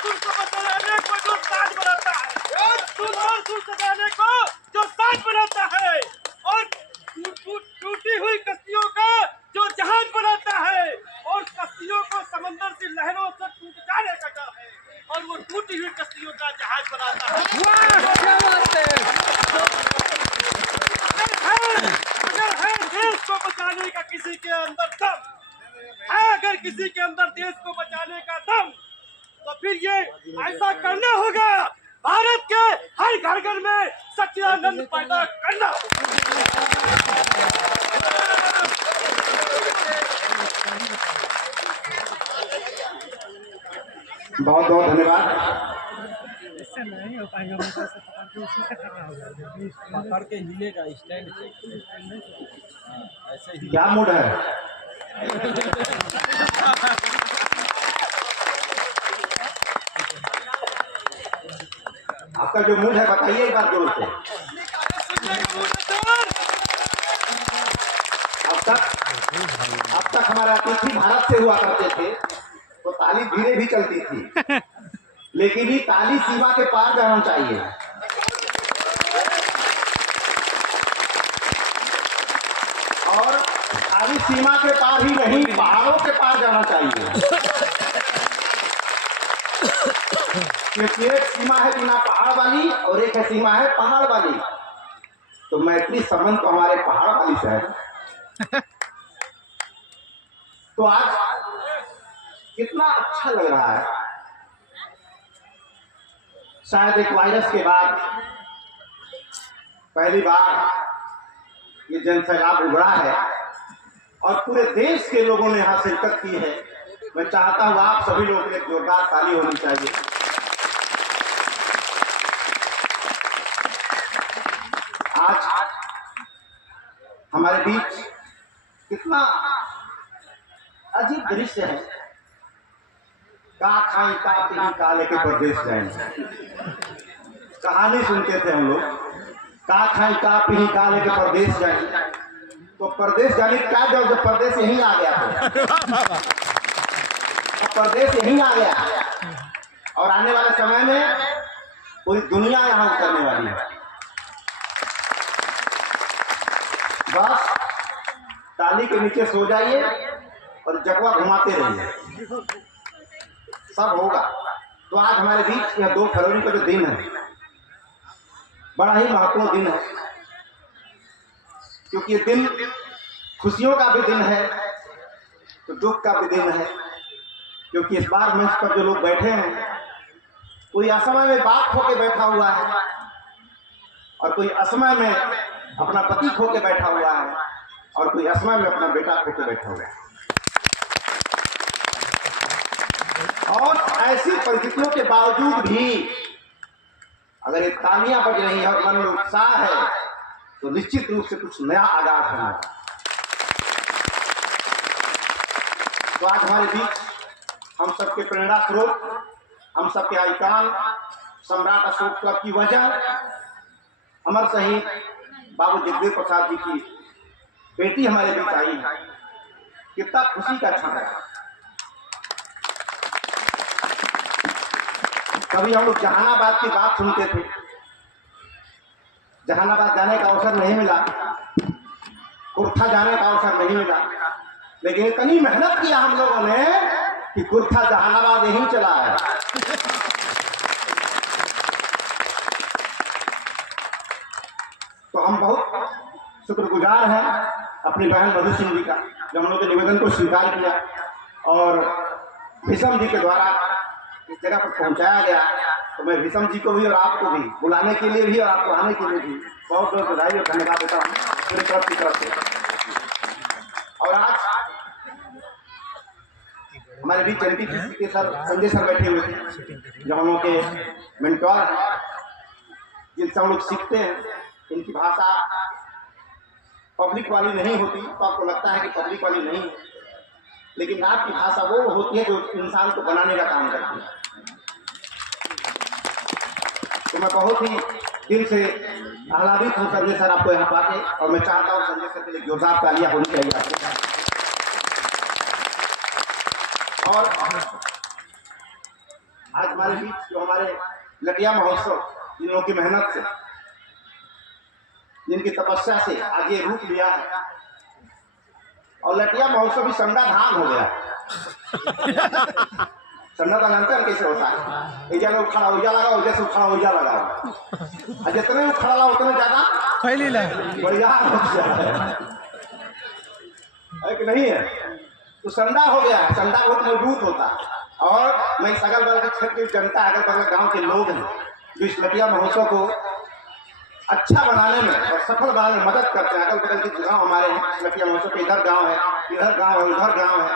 सुर को बदलाने को जो साज बनाता है, सुर और सुर सजाने को जो साज बनाता है, और टूटी हुई कश्तियों का जो जहाज बनाता है, और कश्तियों को समंदर की लहरों से टूट जाने का डर है, और वो टूटी हुई कश्तियों का जहाज बनाता है। अगर है देश को बचाने का किसी के अंदर दम है, अगर किसी के अंदर देश को बचाने का दम, तो फिर ये ऐसा करना होगा, भारत के हर घर घर में सच्चिदानंद पैदा करना। बहुत बहुत धन्यवाद। इससे नहीं हो पाएगा, मतलब से पकड़ के उसी से खड़ा हो जाएगा, पकड़ के हिलेगा स्टैंड से ऐसे ही। क्या मूड है? आपका जो मूड है बताइए एक बार जोर से। अब तक हमारे अतिथि भारत से हुआ करते थे तो ताली धीरे भी चलती थी, लेकिन ये ताली सीमा के पार जाना चाहिए। और ताली सीमा के पार ही नहीं, पहाड़ों के पार जाना चाहिए, क्योंकि एक सीमा है बिना पहाड़ वाली और एक है सीमा है पहाड़ वाली। तो मैत्री संबंध तो हमारे पहाड़ वाली से है। तो आज कितना अच्छा लग रहा है। शायद एक वायरस के बाद पहली बार ये जनसैलाब उभरा है और पूरे देश के लोगों ने यहां शिरकत की है। मैं चाहता हूं आप सभी लोगों के लिए जोरदार ताली होनी चाहिए। आज हमारे बीच कितना अजीब दृश्य है। का खाई का पी का लेके प्रदेश जाएंगे, कहानी सुनते थे हम लोग। का खाई का पी का लेके प्रदेश जाएंगे, तो प्रदेश जाने क्या जब प्रदेश यहीं आ गया था, प्रदेश यहीं आ गया और आने वाले समय में पूरी दुनिया यहाँ उतरने वाली है। बस ताली के नीचे सो जाइए और जगवा घुमाते रहिए, सब होगा। तो आज हमारे बीच यह 2 फरवरी का जो दिन है बड़ा ही महत्वपूर्ण दिन है, क्योंकि ये दिन खुशियों का भी दिन है तो दुख का भी दिन है। क्योंकि इस बार मंच पर जो लोग बैठे हैं, कोई असमय में बाप खो के बैठा हुआ है और कोई असमय में अपना पति खो के बैठा हुआ है और कोई असमय में अपना बेटा खो के बैठा हुआ है। और ऐसी परिस्थितियों के बावजूद भी अगर ये तालियां बज रही है और मन में उत्साह है, तो निश्चित रूप से कुछ नया आगाज होना। तो आज हमारे बीच हम सबके प्रेरणा स्रोत, हम सबके आइकॉन सम्राट अशोक क्लब की वजह अमर शहीद बाबू जगदेव प्रसाद जी की बेटी हमारे बीच आई है। कितना खुशी का क्षण है। कभी हम लोग जहानाबाद की बात सुनते थे, जहानाबाद जाने का अवसर नहीं मिला, कुर्था जाने का अवसर नहीं मिला, लेकिन इतनी मेहनत किया हम लोगों ने कि कुर्था जहानाबाद यहीं चला है। तो हम बहुत शुक्रगुजार हैं अपनी बहन मधु सिंह जी का, जो हम लोग के निवेदन को स्वीकार किया और भीषम जी के द्वारा इस जगह पर पहुंचाया गया। तो मैं भीषम जी को भी और आपको भी बुलाने के लिए भी और आपको आने के लिए भी बहुत बहुत बधाई और धन्यवाद देता हूँ पूरी क्लब की तरफ से। और आज हमारे बीच एनटीपीसी के सर संजय सर बैठे हुए थे, जो हम लोग के मेंटोर हैं, जिनसे हम लोग सीखते हैं। इनकी भाषा पब्लिक वाली नहीं होती, तो आपको लगता है कि पब्लिक वाली नहीं है, लेकिन आपकी भाषा वो होती है जो इंसान को बनाने का काम करती है। तो मैं बहुत ही दिल से आह्लादित हूँ संजय सर आपको यहाँ पाते, और मैं चाहता हूँ संजय सर के लिए जोरदार तालियां होनी चाहिए आपके। और आज हमारे बीच जो हमारे लटिया महोत्सव, जिन लोगों की मेहनत से, जिनकी तपस्या से आज ये रूप लिया है, और लटिया महोत्सव भी संडा धाम हो गया। संडा का जानते हैं कैसे होता है? एक जगह खड़ा उजा लगा, उजा से खड़ा उजा लगा, और जितने खड़ा लगा उतने ज्यादा बढ़िया है कि नहीं है? तो संडा हो गया है। संडा बहुत मजबूत होता है। और मैं सगल बगल के क्षेत्र की जनता, अगल बगल गांव के लोग हैं जो इस लटिया महोत्सव को अच्छा बनाने में और सफल बनाने में मदद करते हैं। अगल बगल के गांव हमारे हैं, लटिया महोत्सव के इधर गांव है, इधर गांव है, उधर गांव है।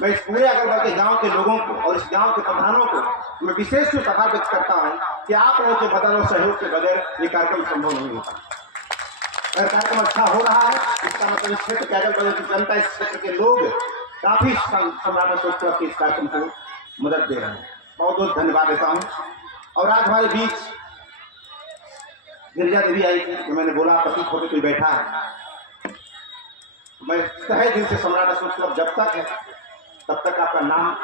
मैं इस पूरे अगल बगल के गांव के लोगों को और इस गांव के प्रधानों को मैं विशेष रूप से आभार व्यक्त करता हूँ कि आप लोगों के मदद और सहयोग के बगैर ये कार्यक्रम संभव नहीं होता। अगर कार्यक्रम अच्छा हो रहा है, इसका मतलब इस क्षेत्र के अगल बगल की जनता, इस क्षेत्र के लोग काफी सम्राट अशोक क्लब के इस कार्यक्रम को मदद दे रहे हैं। बहुत बहुत धन्यवाद देता हूँ। और आज हमारे बीच गिरिजा देवी आई थी, तो मैंने बोला प्रतीक होकर कोई बैठा है। मैं तहे दिल से सम्राट अशोक क्लब जब तक है तब तक आपका नाम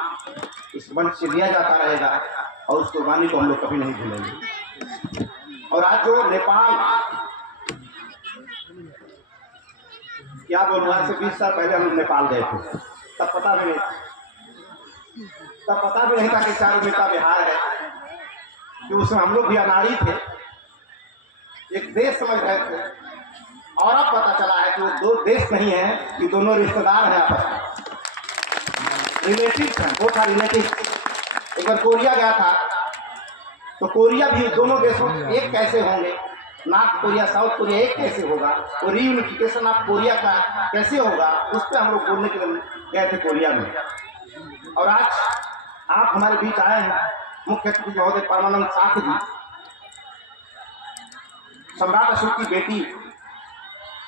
इस मंच से लिया जाता रहेगा और उस कुर्बानी को हम लोग कभी नहीं भूलेंगे। और आज जो नेपाल, क्या बोलूँ, आज से 20 साल पहले हम लोग नेपाल गए थे, तब पता भी नहीं था कि 4 मीटर बिहार है, कि उसमें हम लोग भी अनाड़ी थे, एक देश समझ रहे थे। और अब पता चला है कि वो 2 देश नहीं है, कि दोनों रिश्तेदार हैं, आपस में रिलेटिव हैं, वो था रिलेटिव। एक बार कोरिया गया था, तो कोरिया भी दोनों देशों एक कैसे होंगे, नॉर्थ कोरिया साउथ कोरिया एक कैसे होगा, और रीयूनिफिकेशन ऑफ कोरिया का कैसे होगा, उस पर हम लोग बोलने के लिए गए थे कोरिया में। और आज आप हमारे बीच आए हैं, मुख्य अतिथि महोदय परमानंद साथ जी, सम्राट अशोक की बेटी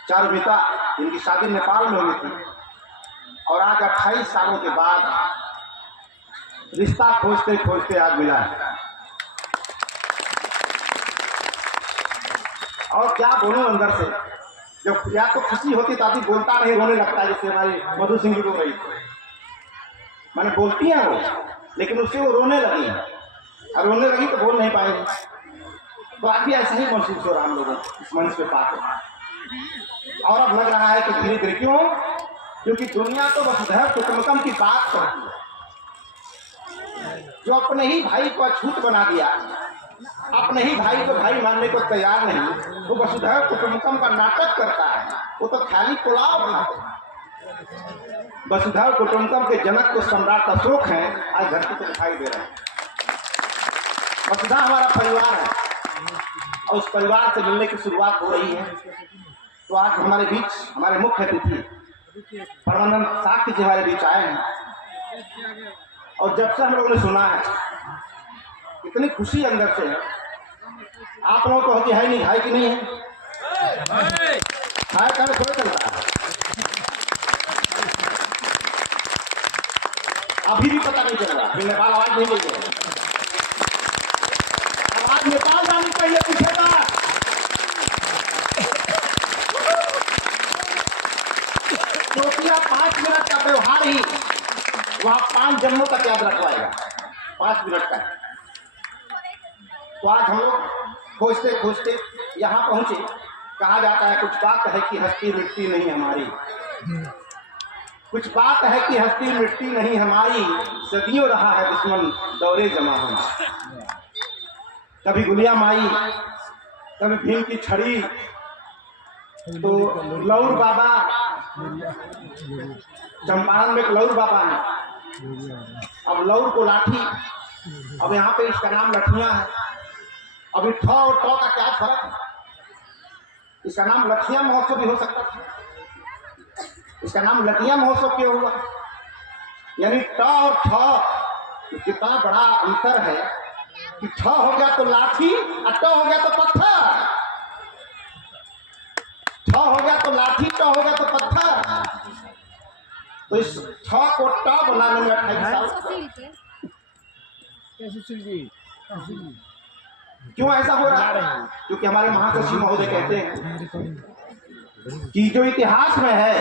चारुमिता, जिनकी शादी नेपाल में हुई थी, और आज 28 सालों के बाद रिश्ता खोजते खोजते आज मिला है। और क्या बोलूं अंदर से, जब या तो खुशी होती तो आदमी बोलता नहीं, रोने लगता है, जैसे हमारी मधु सिंह जी रो रही थी। मैंने बोलती हैं वो, लेकिन उससे वो रोने लगी, और रोने लगी तो बोल नहीं पाएगी। तो आज भी ऐसा ही महसूस हो रहा हम लोगों को इस मंच पे पाकर। और अब लग रहा है कि धीरे धीरे, क्यों? क्योंकि दुनिया तो वसुधैव कुटुंबकम की बात करती है। जो अपने ही भाई को अछूत बना दिया, अपने ही भाई को भाई मानने को तैयार नहीं, वो वसुधैव कुटुंबकम का नाटक करता है। वो तो खाली पुलाव बनाते हैं। वसुधैव कुटुंबकम के जनक तो सम्राट अशोक हैं, आज धरती को दिखाई दे रहे हैं। वसुधा हमारा परिवार है, और उस परिवार से मिलने की शुरुआत हो रही है। तो आज हमारे बीच हमारे मुख्य अतिथि परमानंद साक्य जी हमारे बीच आए हैं। और जब से हम लोगों ने सुना है, इतनी खुशी अंदर से है। आप लोगों को होती है नहीं, है कि नहीं है? है कभी थोड़ा चलता है, अभी भी पता नहीं चल रहा कि नेपाल आवाज नहीं मिल रही। अब आज नेपाल जाने को ये पूछेगा, टोपिया 5 मिनट का व्यवहार ही वहां 5 जन्मों तक याद रखवाएगा। 5 मिनट का। तो आज हम लोग खोजते खोजते यहाँ पहुंचे। कहा जाता है कुछ बात है कि हस्ती मिट्टी नहीं हमारी, कुछ बात है कि हस्ती मिट्टी नहीं हमारी, सदियों रहा है दुश्मन दौरे जमा होना। कभी गुलिया माई, कभी भीम की छड़ी, तो लौर बाबा, चंपारण में एक लौर बाबा है, अब लौर को लाठी, अब यहाँ पे इसका नाम लठियां है। अभी ठ और ट का क्या फर्क है? इसका नाम लठियां महोत्सव भी हो सकता था, इसका नाम लठियां महोत्सव क्यों हुआ? यानी ट और ठ कितना बड़ा अंतर है कि ठ हो गया तो लाठी और ट हो गया तो पत्थर, ठ हो गया तो लाठी, ट हो गया तो पत्थर। तो इस ठ को ट बनाने में 28 साल। क्यों ऐसा हो रहा है? क्योंकि हमारे महासचिव महोदय कहते हैं कि जो इतिहास में है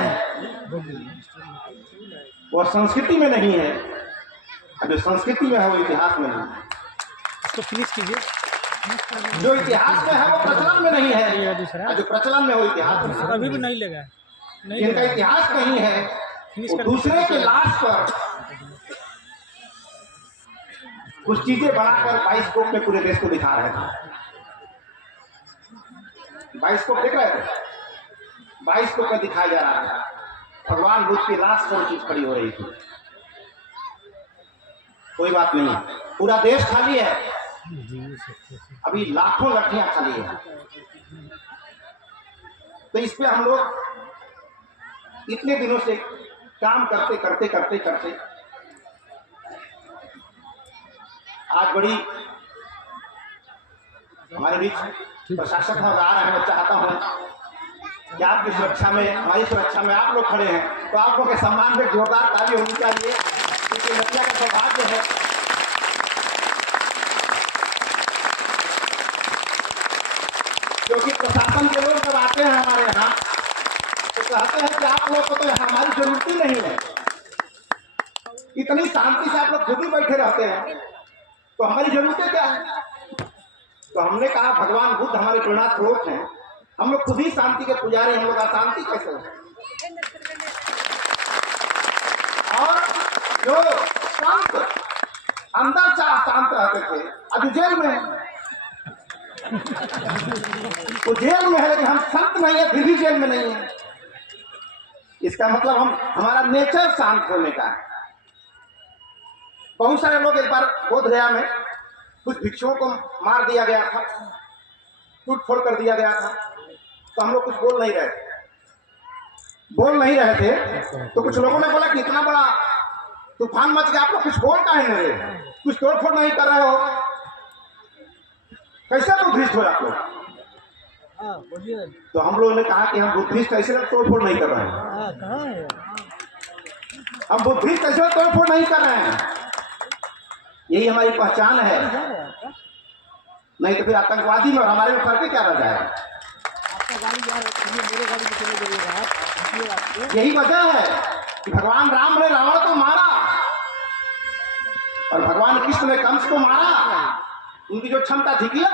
वो संस्कृति में नहीं है, जो संस्कृति में है वो इतिहास में नहीं है। तो फिनिश कीजिए। जो इतिहास में है वो प्रचलन में नहीं ये है, दूसरा और जो प्रचलन में हो इतिहास में, अभी भी नहीं लगा, नहीं जिनका लगा। इतिहास नहीं है फिनिश वो कर दूसरे के लाश पर कुछ चीजें बनाकर बाइस्कोप में पूरे देश को दिखा रहे थे। बाइस्कोप देख रहे थे, बाइस्कोप में दिखाया जा रहा था भगवान बुद्ध की लाश पर चीज खड़ी हो रही थी। कोई बात नहीं, पूरा देश खाली है, अभी लाखों लड़कियां खाली है। तो इस पे हम लोग इतने दिनों से काम करते करते करते करते आज बड़ी हमारे बीच प्रशासक महोदय आ रहे हैं। मैं चाहता हूं कि आपकी सुरक्षा में, हमारी सुरक्षा में आप लोग खड़े हैं, तो आप लोग के सम्मान में जोरदार ताली होनी चाहिए, क्योंकि नदिया का सौभाग्य है। क्योंकि प्रशासन के लोग जब आते हैं हमारे यहाँ तो कहते हैं कि आप लोग को तो हमारी जरूरत ही नहीं है, इतनी शांति से आप लोग खुद ही बैठे रहते हैं, तो हमारी जरूरतें क्या है। तो हमने कहा भगवान बुद्ध हमारे प्रेरणा स्रोत हैं, हम लोग खुद ही शांति के पुजारी, हम लोग अशांति कैसे हो। और जो संत अंदर चाह शांत रहते थे अभी जेल में है, वो जेल में है, लेकिन हम संत नहीं है फिर भी जेल में नहीं है। इसका मतलब हमारा नेचर शांत होने का है। बहुत सारे लोग, एक बार बोधगया में कुछ भिक्षुओं को मार दिया गया था, टूट फोड़ कर दिया गया था, तो हम लोग कुछ बोल नहीं रहे थे। तो कुछ लोगों ने बोला कि इतना बड़ा तूफान मच गया, आप लोग कुछ बोल काहे नहीं रहे, कुछ तोड़ फोड़ नहीं कर रहे हो, कैसे बुद्धिस्ट हो आप लोग। तो हम लोगों ने कहा कि हम बुद्धिस्ट ऐसे तोड़ फोड़ नहीं कर रहे हैं, हम बुद्धिस्ट ऐसे तोड़ फोड़ नहीं कर रहे हैं, यही हमारी पहचान है। नहीं तो फिर आतंकवादी में और हमारे में फर्क क्या रह जाएगा। यही वजह है कि भगवान राम ने रावण को मारा और भगवान कृष्ण ने कंस को मारा, उनकी जो क्षमता थी किया,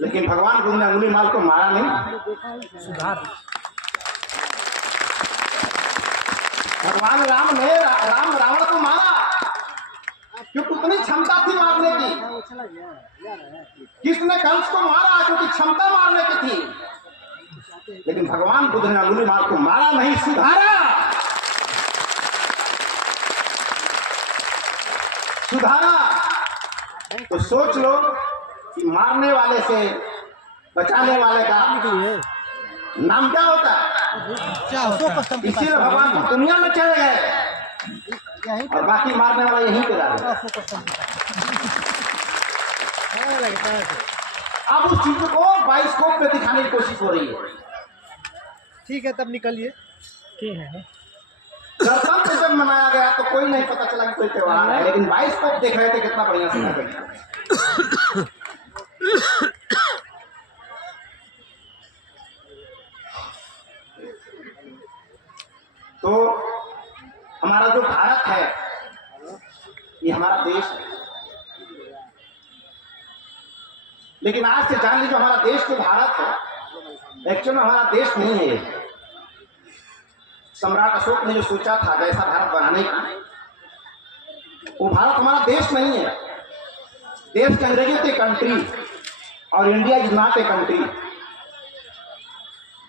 लेकिन भगवान बुद्ध ने अंगुली माल को मारा नहीं। भगवान राम ने रावण को मारा क्योंकि उतनी क्षमता थी मारने की। कृष्ण ने कंस को मारा क्योंकि क्षमता मारने की थी, लेकिन भगवान बुद्ध ने अंगुली माल को मारा नहीं, सुधारा। तो सोच लो कि मारने वाले से बचाने वाले का नाम क्या होता है। इसीलिए भगवान को दुनिया में चले गए और बाकी मारने वाला यहीं पे रहा। अब उस चीज को बाइस्कोप में दिखाने की कोशिश हो रही है। ठीक है, तब निकलिए। ठीक है, गणतंत्र जब मनाया गया तो कोई नहीं पता चला कि कोई त्योहार है, लेकिन बाइस्कोप देख रहे थे कितना बढ़िया से। तो हमारा जो भारत है, ये हमारा देश है, लेकिन आज से जान लीजिए हमारा देश तो भारत है, एक्चुअल में हमारा देश नहीं है। सम्राट अशोक ने जो सोचा था जैसा भारत बनाने का, वो भारत हमारा देश नहीं है। देश के अंग्रेजी थे कंट्री, और India is not a country.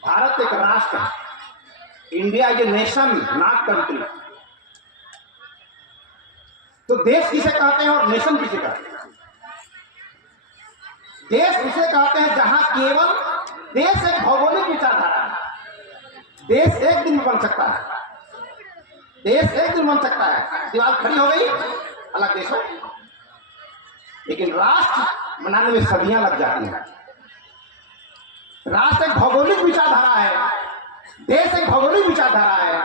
Bharat एक राष्ट्र है, India is a nation not country. तो देश किसे कहते हैं और नेशन किसे कहते हैं। देश किसे कहते हैं जहां केवल देश एक भौगोलिक विचारधारा है। देश एक दिन में बन सकता है, देश एक दिन बन सकता है, दीवार खड़ी हो गई अलग देश हो, लेकिन राष्ट्र बनाने में सदियां लग जाती हैं। राष्ट्र एक भौगोलिक विचारधारा है, देश एक भौगोलिक विचारधारा है,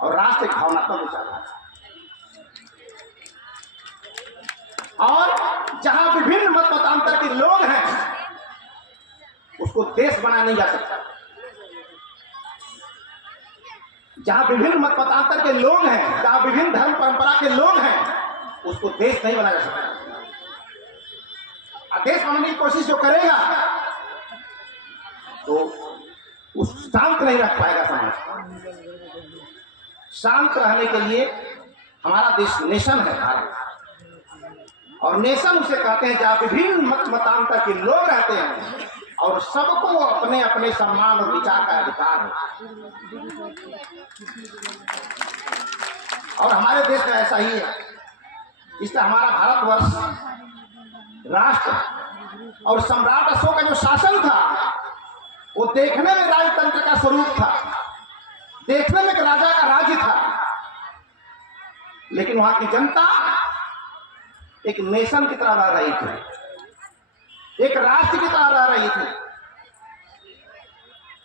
और राष्ट्र एक भावनात्मक विचारधारा है। और जहां विभिन्न मत मतांतर के लोग हैं उसको देश बनाया नहीं जा सकता। जहां विभिन्न मत मतांतर के लोग हैं, जहां विभिन्न धर्म परंपरा के लोग हैं, उसको देश नहीं बनाया जा सकता। देश बनाने की कोशिश जो करेगा तो उस शांत नहीं रख पाएगा समाज। शांत रहने के लिए हमारा देश नेशन है भारत, और नेशन उसे कहते हैं जहाँ विभिन्न मत मतांतर के लोग रहते हैं और सबको अपने अपने सम्मान और विचार का अधिकार है। और हमारे देश में ऐसा ही है। इसलिए हमारा भारतवर्ष राष्ट्र और सम्राट अशोक का जो शासन था वो देखने में राजतंत्र का स्वरूप था, देखने में एक राजा का राज्य था, लेकिन वहां की जनता एक नेशन की तरह रह रही थी, एक राष्ट्र की तरह रह रही थी।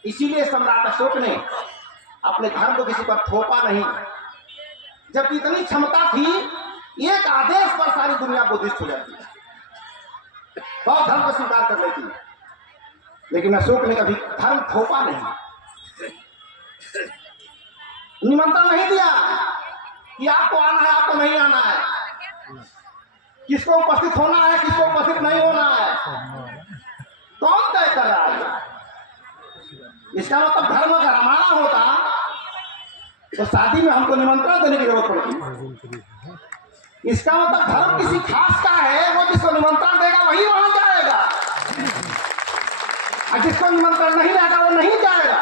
इसीलिए सम्राट अशोक ने अपने धर्म को किसी पर थोपा नहीं। जब इतनी क्षमता थी, एक आदेश पर सारी दुनिया बुद्धिस्ट हो जाती है, बहुत धर्म को स्वीकार कर लेती है। लेकिन अशोक ने कभी धर्म थोपा नहीं, निमंत्रण नहीं दिया कि आपको आना है, आपको नहीं आना है, किसको उपस्थित होना है, किसको उपस्थित नहीं होना है, कौन तय कर रहा है। इसका मतलब धर्म अगर हमारा होता तो शादी में हमको निमंत्रण देने की जरूरत पड़ती। इसका मतलब धर्म किसी खास का है, वो जिसको निमंत्रण देगा वही वहां जाएगा, और जिसको निमंत्रण नहीं देगा वो नहीं जाएगा।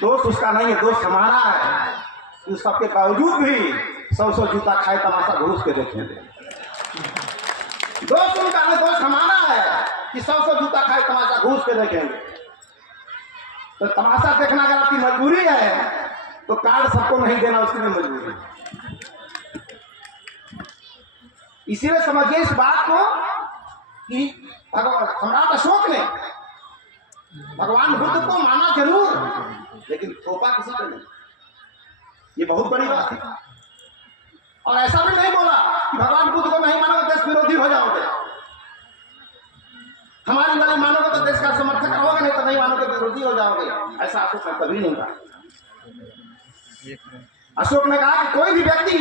दोस्त उसका नहीं है, दोस्त हमारा है। उस सबके बावजूद भी 100 जूता खाए तमाशा घूस के देखेंगे। दोस्त उनका नहीं, दोस्त हमारा है कि 100 जूता खाए तमाशा घूस के देखेंगे। तो तमाशा देखना अगर आपकी मजबूरी है तो कार्ड सबको नहीं देना उसकी भी मजबूरी है। इसीलिए समझिए इस बात को कि सम्राट अशोक ने भगवान बुद्ध को माना जरूर, लेकिन थोपा किसी को नहीं। ये बहुत बड़ी बात है। और ऐसा भी नहीं बोला कि भगवान बुद्ध को नहीं मानोगे देश विरोधी हो जाओगे, हमारी वाली मानोगे तो देश का समर्थक रहोगे, नहीं तो नहीं मानोगे विरोधी हो जाओगे। ऐसा अशोक ने कभी नहीं कहा। अशोक ने कहा कि कोई भी व्यक्ति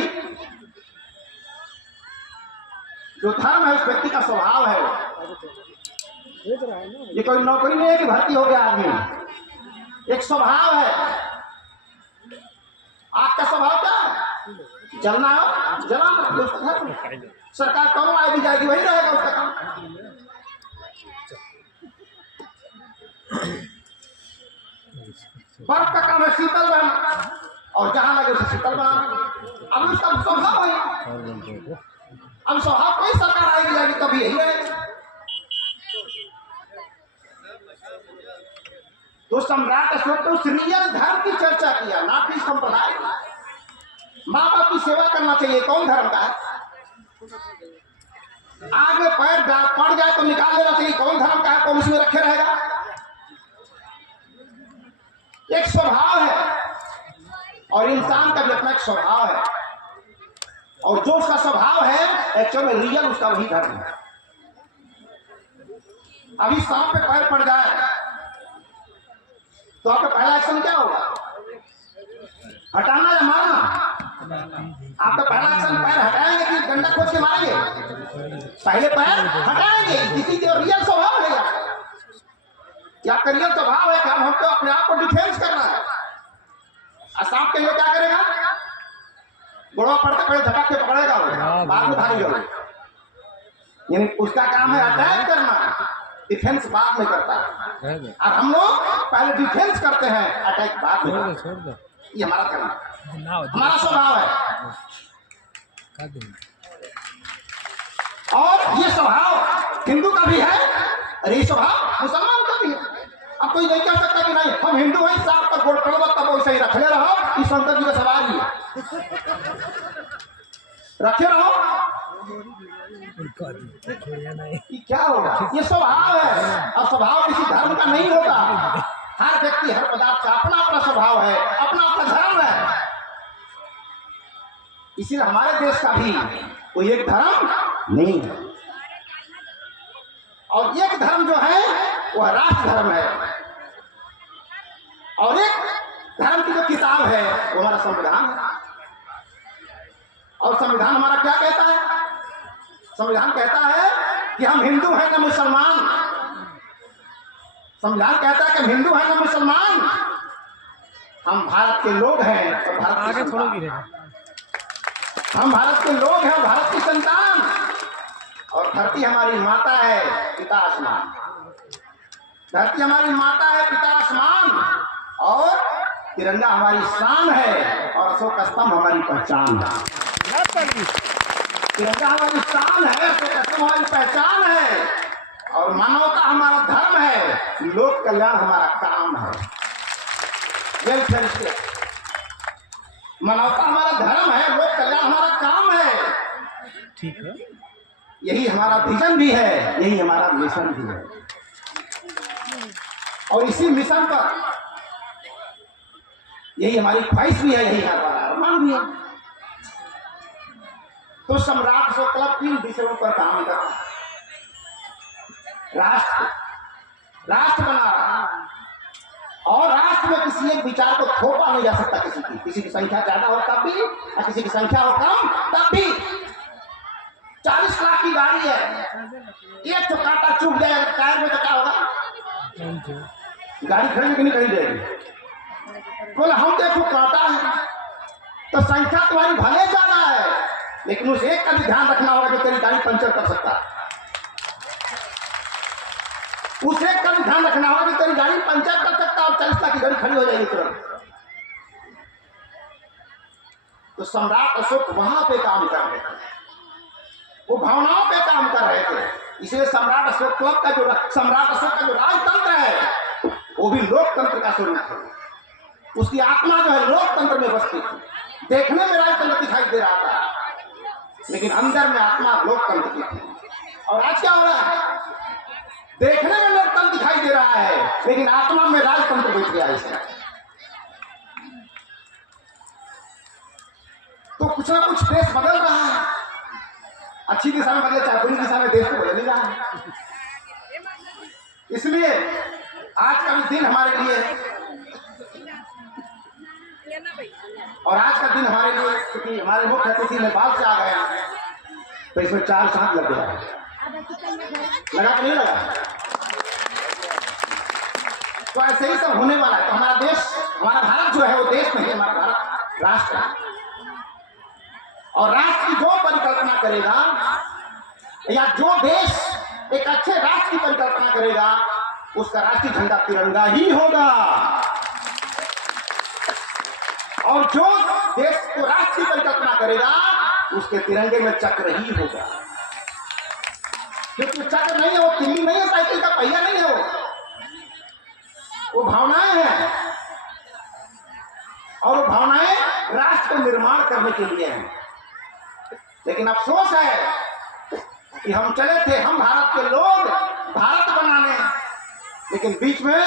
जो धर्म है उस व्यक्ति का स्वभाव है। ये कोई नौकरी नहीं है कि भर्ती हो गया आदमी, एक स्वभाव है। आपका स्वभाव क्या है? जलना हो जलाना, सरकार कौन आएगी जाएगी वही रहेगा उसका काम। बर्फ का काम है शीतल रहना, और जहां लगे उसे शीतल बनाना। अब उसका स्वभाव है। अब स्वभाव कोई सरकार आएगी जाएगी तभी यही रहेगा। तो सम्राट अशोक ने उस रियल धर्म की चर्चा किया, ना कि संप्रदाय की। माँ बाप की सेवा करना चाहिए, कौन धर्म का है? आग में पैर पड़ जाए तो निकाल देना चाहिए, कौन धर्म का है? कौन उसमें रखे रहेगा? एक स्वभाव है, और इंसान का भी अपना एक स्वभाव है, और जो उसका स्वभाव है एक्चुअल में रियल उसका वही धर्म है। अभी सांप पे पैर पड़ जाए तो आपका पहला एक्शन क्या होगा? हटाना या मारना? आपका पहला एक्शन पैर हटाएंगे कि डंडा खोज के मारेंगे? पहले पैर हटाएंगे। किसी का रियल स्वभाव है या आपका रियल स्वभाव है कि हमको अपने आप को डिफेंस करना है। सांप के लिए क्या करेगा? गोड़ा पड़ते पड़े धटक के पकड़ेगा, बाद में भारी होगा। यानी उसका काम है अटैक करना, डिफेंस बाद में करता है। और हम लोग पहले डिफेंस करते हैं, अटैक बाद में। ये हमारा धर्म, हमारा स्वभाव है। और ये स्वभाव हिंदू का भी है, और ये स्वभाव मुसलमान का भी है। अब कोई नहीं कह सकता कि नहीं हम हिंदू हैं, सांप पर गोड़ पड़ो तब वैसे ही रखले रहो। इस शंकर जी का सवाल ही है, रखे रहो। क्या होगा? ये स्वभाव है, और स्वभाव किसी धर्म का नहीं होता। हर व्यक्ति हर पदार्थ का अपना अपना स्वभाव है, अपना अपना धर्म है। इसीलिए हमारे देश का भी कोई एक धर्म नहीं है, और एक धर्म जो है वह राष्ट्र धर्म है, और एक धर्म की जो किताब है वो हमारा संविधान है। और संविधान हमारा क्या कहता है? संविधान कहता है कि हम हिंदू हैं न मुसलमान। संविधान कहता है कि हम हिंदू हैं न मुसलमान, हम भारत के लोग हैं और भारत आगे की थोड़ा संतान। गिरेगा। हम भारत के लोग हैं, भारत की संतान, और धरती हमारी माता है, पिता आसमान। धरती हमारी माता है, पिता आसमान, और तिरंगा हमारी शान है, और अशोक स्तंभ हमारी पहचान है। तिरंगा हमारी शान है, अशोक स्तंभ हमारी पहचान है, और मानवता हमारा धर्म है, लोक कल्याण हमारा काम है। मानवता हमारा धर्म है, लोक कल्याण हमारा काम है। ठीक है। यही हमारा विजन भी है, यही हमारा मिशन भी है, और इसी मिशन पर यही हमारी ख्वाहिश भी है, यही हमारा अरमान भी है। तो सम्राट अशोक क्लब 3 विषयों पर काम कर रहा है। राष्ट्र बना रहा है, और राष्ट्र में किसी एक विचार को थोपा नहीं जा सकता। किसी की संख्या ज्यादा हो तब भी, और किसी की संख्या हो कम तब भी। 40 लाख की गाड़ी है, एक तो कांटा चुभ जाए टायर में तो क्या होगा? गाड़ी खड़ी कि नहीं खड़ी जाएगी? बोले हम देखो कांटा है, तो संख्या तुम्हारी भले ज्यादा है, लेकिन उस एक का भी ध्यान रखना होगा जो तेरी गाड़ी पंचर कर सकता है। उस एक का भी ध्यान रखना होगा कि तेरी गाड़ी पंचर कर सकता है, और 40 लाख की गाड़ी खड़ी हो जाएगी तुरंत। तो सम्राट अशोक वहां पे काम कर रहे थे, वो भावनाओं पे काम कर रहे थे। इसलिए सम्राट अशोक क्लब का सम्राट अशोक का जो राजतंत्र है, वो भी लोकतंत्र का स्वरूप है। उसकी आत्मा जो है लोकतंत्र में बसती थी। देखने में राजतंत्र दिखाई दे रहा था, लेकिन अंदर में आत्मा लोकतंत्र की थी। और आज क्या हो रहा है? देखने में लोकतंत्र दिखाई दे रहा है, लेकिन आत्मा में राजतंत्र बैठ गया इसका। तो कुछ ना कुछ देश बदल रहा है, अच्छी दिशा में बदले, चाहे बुरी दिशा में, देश को बदल ही रहा है। इसलिए आज का भी दिन हमारे लिए, और आज का दिन हमारे लिए, क्योंकि हमारे मुख्य अतिथि नेपाल से आ गए हैं, तो इसमें 4 साथ लग गया। लगा कि नहीं लगा? तो ऐसे ही सब होने वाला है। तो हमारा देश, हमारा भारत जो है वो देश नहीं, हमारा भारत राष्ट्र है। और राष्ट्र की जो परिकल्पना करेगा, या जो देश एक अच्छे राष्ट्र की परिकल्पना करेगा, उसका राष्ट्रीय झंडा तिरंगा ही होगा। और जो देश को राष्ट्र की परिकल्पना करेगा, उसके तिरंगे में चक्र ही होगा। क्योंकि चक्र नहीं है, वो तिल्ली नहीं है, साइकिल का पहिया नहीं है, वो भावनाएं हैं, और वो भावनाएं राष्ट्र का निर्माण करने के लिए हैं। लेकिन अफसोस है कि हम चले थे, हम भारत के लोग, भारत बनाने, लेकिन बीच में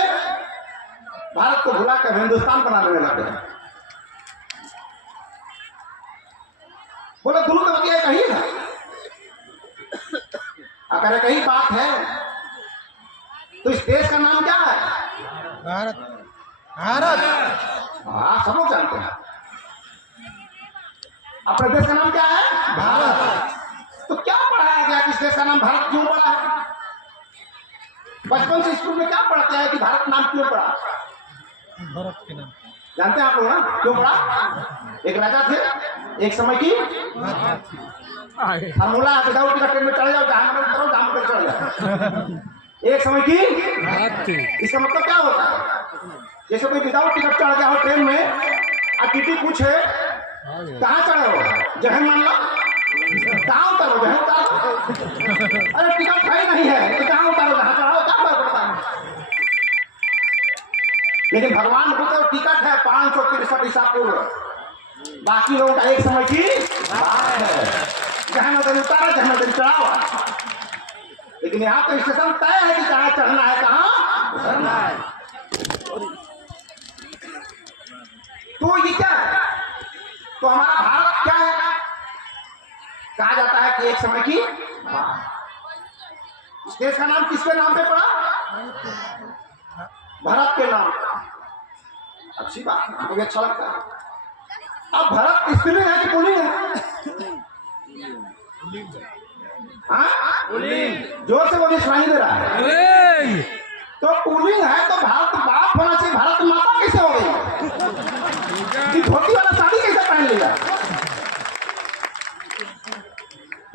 भारत को भुलाकर हिंदुस्तान बनाने में लगे। बोले दोनों तो बतिया कहीं है, अगर कहीं बात है, तो इस देश का नाम क्या है? भारत। भारत। हाँ, सब लोग जानते हैं। अपने देश का नाम क्या है? भारत। तो क्या पढ़ाया गया कि इस देश का नाम भारत क्यों पड़ा है? बचपन से स्कूल में क्या पढ़ते हैं कि भारत नाम क्यों पड़ा? भारत के नाम जानते हैं आप लोग ना क्यों पड़ा? एक राजा थे, एक समय की फॉर्मूला, विदाउट टिकट ट्रेन में चढ़ जाओ, जहां मन करो, जहां मन चढ़ जाओ। एक समय की भारत थी। इसका मतलब क्या होता है? जैसे कोई विदाउट टिकट चढ़ गया हो ट्रेन में, और टीटी पूछे कहाँ चढ़े हो? जहन मान लो, कहाँ उतारो? जहन उतारो। अरे टिकट है नहीं है, तो कहाँ उतारो? जहाँ चढ़ाओ, क्या फर्क पड़ता है? लेकिन भगवान बुद्ध टिकट है 563 ईसा पूर्व, बाकी लोगों का एक समय की बात है। जहां नजर उतारा, जहां नजर चढ़ाओ। लेकिन यहाँ तो स्टेशन तय है कि कहाँ चढ़ना है, कहाँ उतरना है। तो ये क्या है? तो हमारा भारत क्या है? कहा जाता है कि एक समय की बात। इस देश का नाम किसके नाम पे पड़ा? भारत के नाम। अच्छी बात, मुझे अच्छा लगता है। अब भारत स्त्री है कि पुलिंग है? हाँ, जोर से बोलिए, सुनाई दे रहा है। तो पुलिंग है तो भारत बाप होना चाहिए, भारत माता कैसे हो गई? ये धोती वाला साड़ी कैसे पहन लिया?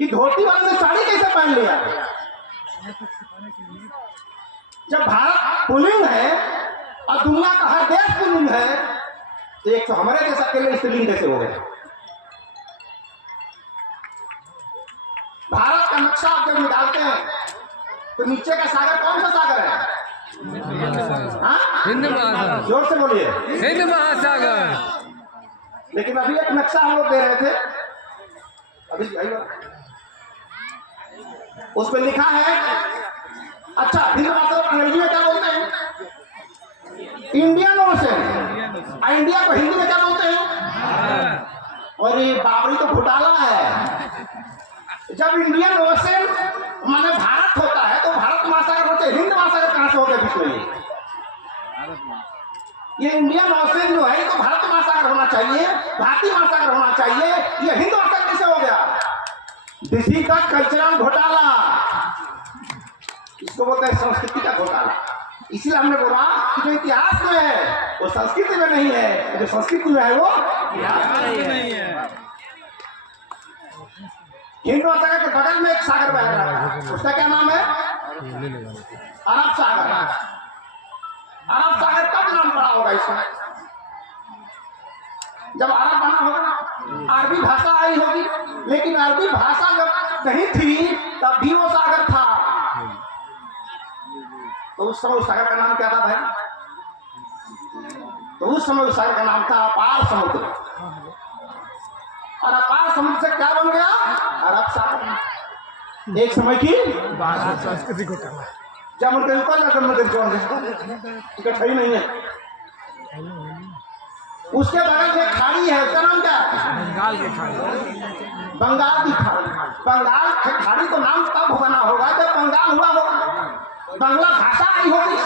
ये धोती वाला ने साड़ी कैसे पहन लिया? जब भारत पुलिंग है और दुनिया का हर देश पुलिंग है, तो एक तो हमारे जैसा केवल स्त्रीलिंग कैसे हो गया? भारत का नक्शा आप जब निकालते हैं तो नीचे का सागर कौन सा सागर है? हिंद महासागर। जोर से बोलिए। हिंद महासागर। लेकिन अभी एक नक्शा हम लोग दे रहे थे, अभी उस पर लिखा है, अच्छा हिंद महासागर अंग्रेजी में क्या बोलते हैं? Indian ocean. इंडिया को हिंदी में क्या बोलते हैं? और ये बाबरी तो घोटाला है। जब इंडियन ओशन माने भारत होता है तो भारत महासागर होते, हिंद महासागर कहां से हो गया बीच में? ये इंडियन ओशन जो है तो भारत महासागर होना चाहिए, भारतीय महासागर होना चाहिए, ये हिंद महासागर कैसे हो गया? दिस इज द कल्चरल घोटाला, इसको बोलते हैं संस्कृति का घोटाला। इसलिए हमने बोला कि जो इतिहास में है वो संस्कृति में नहीं है, जो संस्कृति में है वो इतिहास में नहीं है। हिंद महासागर के बगल में एक सागर बह रहा है, उसका क्या नाम है? अरब सागर। अरब सागर कब नाम पड़ा होगा इसमें? जब अरब बना होगा, अरबी भाषा आई होगी, लेकिन अरबी भाषा जब नहीं थी तब भी वो सागर था। तो उस समय उस सागर का नाम क्या था भाई? तो उस समय उस सागर का नाम था अपार समुद्र। और अपार समुद्र से क्या बन गया? अरब सागर। एक समय की संस्कृति घोटाला। जब उनके ऊपर इकट्ठा ही नहीं है। उसके बगल में खाड़ी है, उसका नाम क्या है? बंगाल की खाड़ी। बंगाल की खाड़ी। बंगाल की खाड़ी तो नाम तब बना होगा जब बंगाल हुआ होगा, बांग्ला भाषा नहीं होगी।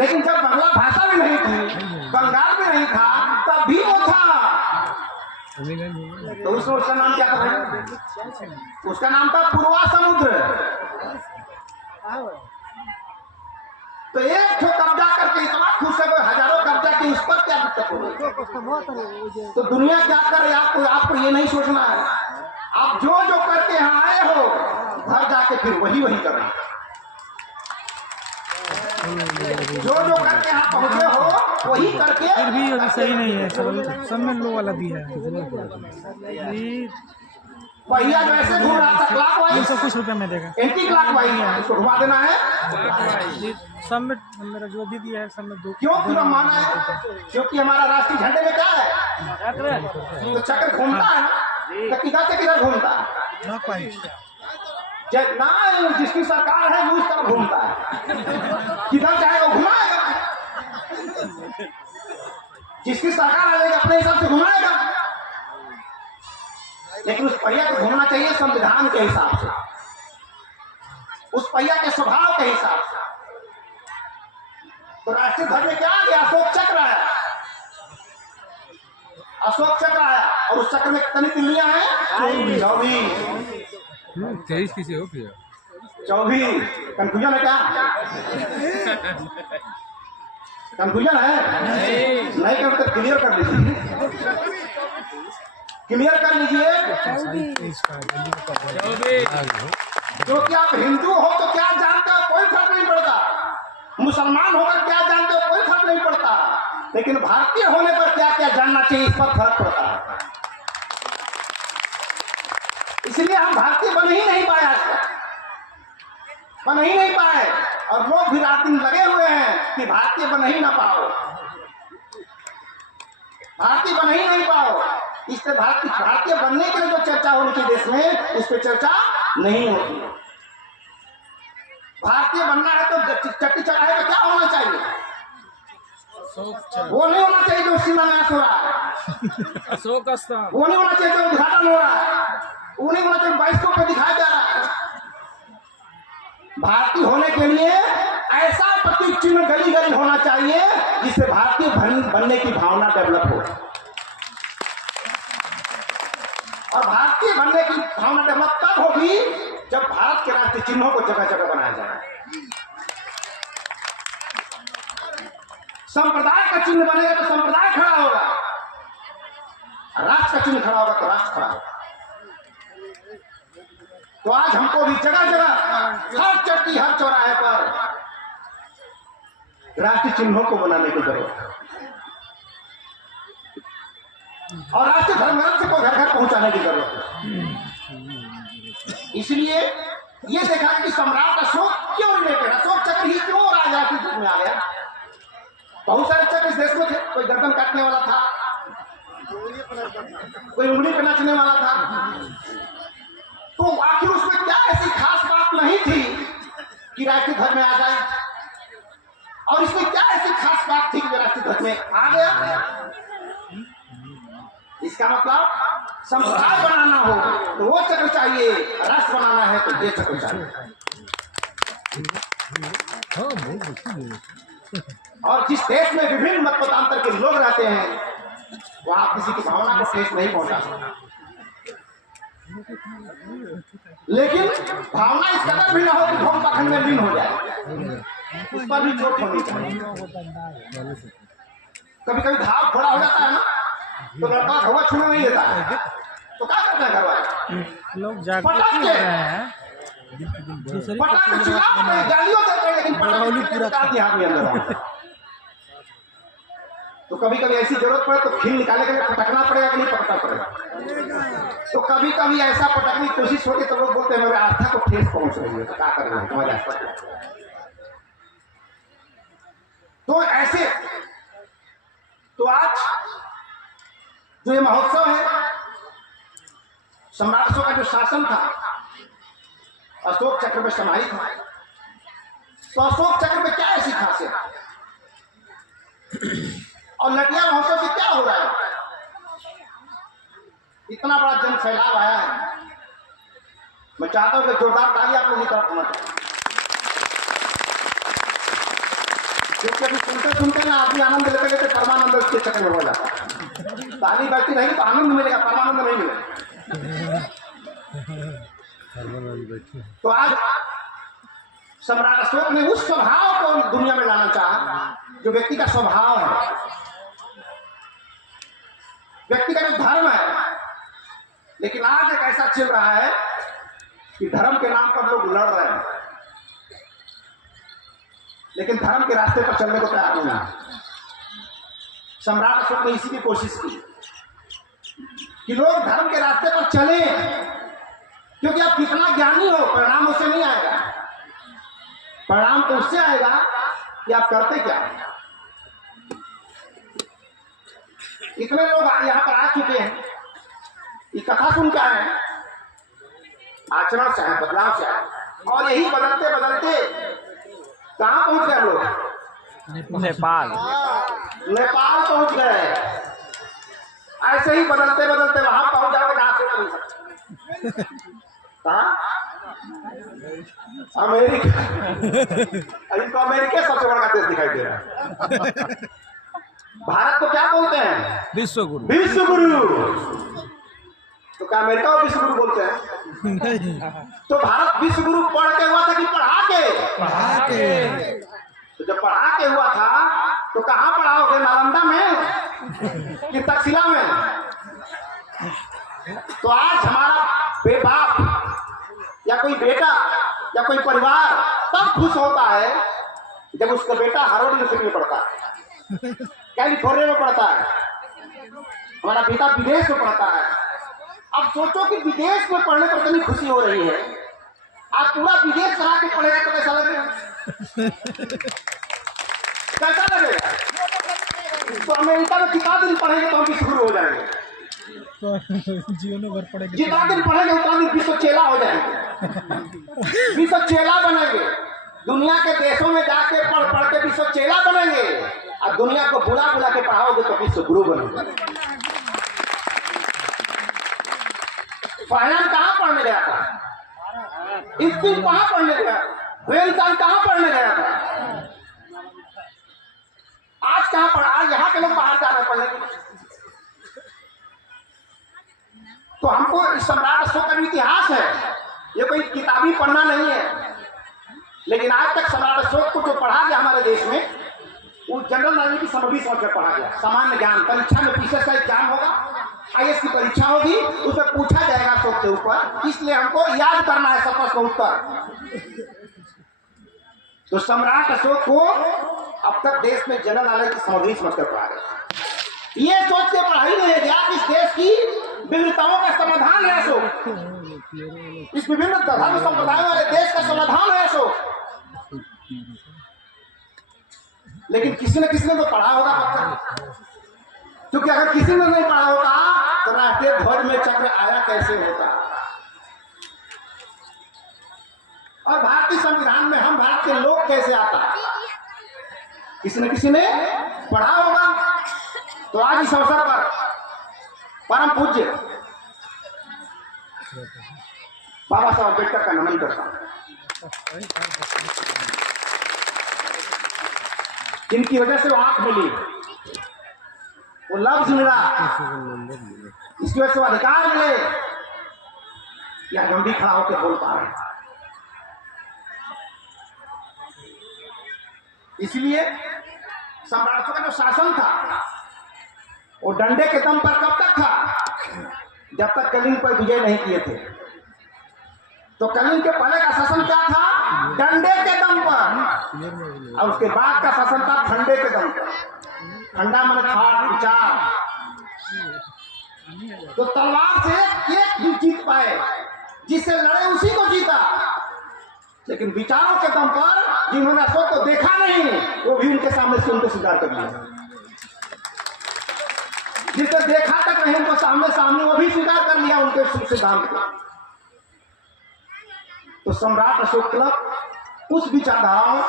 लेकिन जब बांग्ला भाषा भी नहीं थी, बंगाल भी नहीं था, तब भी वो था। तो उसका नाम क्या था? उसका नाम था पूर्वा समुद्र। तो एक ठो कब्जा करके इतना खुश है, हजारों कब्जा की, उस पर क्या दिक्कत होगी? तो दुनिया क्या करे? आपको ये नहीं सोचना है। आप जो जो करके यहाँ आए हो, घर जाके फिर वही करना। जो जो करके यहाँ पहुंचे हो वही करके। फिर भी अभी सही नहीं है, सब में लो वाला भी है। पहिया जो ऐसे घूम रहा था क्लॉक वाइज, 300 रुपये में देगा। एंटी क्लॉक वाइज उसको घुमा देना है। सब में मेरा जो भी दिया है सब में दो। क्यों पूरा माना है? क्योंकि हमारा राष्ट्रीय झंडे में क्या है? तो चक्र घूमता है ना, तो किधर से किधर घूमता है? ना जिसकी सरकार है वो उस तरह घूमता है, किधर चाहे वो घुमाएगा। जिसकी सरकार आएगी अपने हिसाब से घुमाएगा। लेकिन उस पहिया को घूमना चाहिए संविधान के हिसाब से, उस पहिया के स्वभाव के हिसाब से। तो राष्ट्रीय ध्वज में क्या आ गया? अशोक चक्र आया। अशोक चक्र आया और उस चक्र में कितनी तिल्लियां हैं? 23 किसी हो गया 24। कंफ्यूजन है क्या? कंफ्यूजन है? नहीं कर तो क्लियर कर लीजिए, क्लियर कर लीजिए। क्योंकि आप हिंदू हो तो क्या जानते हो कोई फर्क नहीं पड़ता, मुसलमान होकर क्या जानते हो कोई फर्क नहीं पड़ता, लेकिन भारतीय होने पर क्या क्या जानना चाहिए इस पर फर्क पड़ता है। इसलिए हम भारतीय बन ही नहीं पाए, आज तक बन ही नहीं पाए। और लोग भी रात दिन लगे हुए हैं कि भारतीय बन ही ना पाओ, भारतीय बन ही नहीं पाओ। इससे भारतीय बनने के लिए जो चर्चा होनी चाहिए देश में, उस पर चर्चा नहीं होती। भारतीय बनना है तो चट्टी चढ़ाए पे क्या होना चाहिए? वो नहीं होना चाहिए जो शिलान्यास हो रहा है, अशोक स्तंभ। वो नहीं होना चाहिए जो उद्घाटन हो रहा है, वो नहीं होना चाहिए बाइस्कोप पे दिखाया जा रहा है। भारतीय होने के लिए ऐसा प्रतीक चिन्ह गली गली होना चाहिए जिससे भारतीय बनने की भावना डेवलप हो। और भारतीय बनने की भावना डेवलप तब होगी जब भारत के राष्ट्रीय चिन्हों को जगह जगह बनाया जाए। संप्रदाय का चिन्ह बनेगा तो संप्रदाय खड़ा होगा, राष्ट्र का चिन्ह खड़ा होगा तो राष्ट्र खड़ा होगा। तो आज हमको भी जगह जगह हर चट्टी हर चौराहे पर राष्ट्रीय चिन्हों को बनाने की जरूरत है और राष्ट्रीय धर्मग्रंथ को घर घर पहुंचाने की जरूरत है। इसलिए ये देखा कि सम्राट अशोक क्यों रिलेटेड, अशोक चक्र ही क्यों राजा की रूप में आ गया। बहुत सारे चक्र इस देश में थे, कोई गर्दन काटने वाला था, कोई उंगली पे नाचने वाला था, तो आखिर उसमें क्या ऐसी खास बात नहीं थी कि राष्ट्रीय धर्म में आ जाए, और इसमें क्या ऐसी खास बात थी कि राष्ट्रीय धर्म में आ गया। इसका मतलब संप्रदाय बनाना हो तो वो चक्र चाहिए, राष्ट्र बनाना है तो ये चक्र चाहिए। और जिस देश में विभिन्न मत मतांतर के लोग रहते हैं वहां किसी की भावना को ठेस नहीं पहुंचा सकता, लेकिन भावना इस कदर भी ना हो कि भोग पाखंड में लीन हो जाए, उस पर भी चोट होनी चाहिए। कभी कभी घाव थोड़ा हो जाता है ना, तो लड़का हवा छूने नहीं देता है, तो क्या करते हैं घर वाले, लोग जागरूक हो रहे हैं, पटाखे चिल्लाते हैं, गालियों देते हैं, लेकिन पटाखे हाथ में अंदर। तो कभी कभी ऐसी जरूरत पड़े तो खिल निकालने के लिए पटकना पड़ेगा कि नहीं पटकना पड़ेगा। तो कभी कभी ऐसा पटकने की कोशिश होती तो लोग बोलते हैं मेरे आस्था को ठेस पहुंच रही है, तो क्या कर रहे हैं तुम्हारी आस्था। तो ऐसे तो आज जो ये महोत्सव है, सम्राट अशोक का जो शासन था अशोक चक्र में समाहित था, तो अशोक चक्र में क्या ऐसी खासियत और लटिया महोत्सव से क्या हो रहा है, इतना बड़ा जन फैलाव आया है। मैं चाहता हूं कि जोरदार ताली आप लोगों की तरफ होना चाहिए, क्योंकि अभी सुनते सुनते ना आदमी आनंद लेते लेते परमानंद के चक्कर में हो जाता है। ताली बजती रहेगी तो आनंद मिलेगा, परमानंद नहीं मिलेगा। तो आज सम्राट अशोक ने उस स्वभाव को दुनिया में लाना चाहा जो व्यक्ति का स्वभाव है, व्यक्ति का जो धर्म है। लेकिन आज एक ऐसा चल रहा है कि धर्म के नाम पर लोग लड़ रहे हैं, लेकिन धर्म के रास्ते पर चलने को तैयार नहीं है। सम्राट अशोक ने इसी की कोशिश की कि लोग धर्म के रास्ते पर चले, क्योंकि आप कितना ज्ञानी हो परिणाम उससे नहीं आएगा, परिणाम तो उससे आएगा कि आप करते क्या। इतने लोग यहां पर आ चुके हैं, ये कथा सुन के आए हैं, आचरण से है, बदलाव से है, और यही बदलते बदलते कहां पहुंच गए लोग, नेपाल नेपाल पहुंच गए। ऐसे ही बदलते बदलते वहां पहुंच जाओगे जहां से नहीं सकते। कहां? अमेरिका। इनको अमेरिका सबसे बड़ा देश दिखाई दे रहा है। भारत को क्या बोलते हैं? विश्व गुरु। विश्व गुरु। तो क्या अमेरिका को विश्व गुरु बोलते हैं? तो भारत विश्व गुरु पढ़ के हुआ था कि पढ़ा के? तो जब पढ़ा के हुआ था तो कहाँ पढ़ाओगे, नालंदा में कि तक्षशिला में? तो आज हमारा बाप या कोई बेटा या कोई परिवार तब खुश होता है जब उसका बेटा हार्वर्ड यूनिवर्सिटी में पढ़ता है, कैलिफोर्निया में पढ़ता है, हमारा बेटा विदेश में पढ़ता है। अब सोचो कि विदेश में पढ़ने पर कितनी खुशी हो रही है, आप पूरा विदेश चला के पढ़ेगा तो कैसा लगेगा? कैसा लगेगा? तो अमेरिका में कितना दिन पढ़ेंगे तो हम विश्व गुरु हो जाएंगे, जीवन भर पढ़ेंगे, जितना दिन पढ़ेंगे उतना दिन विश्व चेला हो जाएंगे, विश्व चेला बनेंगे, दुनिया के देशों में जाके पढ़ पढ़ के विश्व चेला बनेंगे, और दुनिया को बुला बुला के पढ़ाओगे तो विश्व गुरु बनेंगे। फायन कहाँ पढ़ने गया था? स्कूल कहाँ पढ़ने गया? वेलसान कहाँ पढ़ने गया था? आज कहाँ पढ़ा? आज यहाँ के लोग बाहर जा रहे हैं पढ़ने के लिए। तो हमको सम्राट अशोक का इतिहास है, ये कोई किताबी पढ़ना नहीं है। लेकिन आज तक सम्राट अशोक को जो पढ़ा गया हमारे देश में, वो जनरल नॉलेज की सामग्री समझ कर पढ़ा गया। सामान्य ज्ञान परीक्षा में पीछे का एग्जाम होगा, IAS की परीक्षा होगी, उसमें पूछा जाएगा अशोक के ऊपर, इसलिए हमको याद करना है सब का उत्तर। तो सम्राट अशोक को अब तक देश में जनरल नॉलेज की सामग्री समझ कर पढ़ा गया। ये सोच के पढ़ाई नहीं गया कि इस देश की विविधताओं का समाधान है अशोक, इस विभिन्न धर्म संप्रदायों वाले देश का समाधान है अशोक। लेकिन किसी न तो पढ़ा होगा पक्का, क्योंकि अगर किसी ने नहीं पढ़ा होता तो राष्ट्रीय ध्वज में चक्र आया कैसे होता, और भारतीय संविधान में हम भारत के लोग कैसे आता, किसी ने पढ़ा होगा। तो आज इस अवसर पर परम पूज्य बाबा साहब अम्बेडकर का नमन करता हूं, जिनकी वजह से वो आंख मिली, वो लफ्ज मिला, इसकी वजह से वो अधिकार मिले, या हम भी खड़ा होकर बोल पा रहे हैं। इसलिए सम्राटों का जो शासन था वो डंडे के दम पर कब तक था, जब तक कलिंग पर विजय नहीं किए थे। तो कलिंग के पहले का शासन क्या था, डंडे के दम पर, और उसके बाद का शासन था ठंडे के दम पर। ठंडा मन खाट विचार, तो तलवार से एक भी जीत पाए, जिससे लड़े उसी को जीता। लेकिन विचारों के दम पर जिन्होंने अशोक को देखा नहीं, वो भी उनके सामने से उनको स्वीकार कर लिया। जिसने देखा तक नहीं उनको सामने वो भी स्वीकार कर लिया उनके सिद्धांत को। तो सम्राट अशोक क्लब उस विचारधाराओं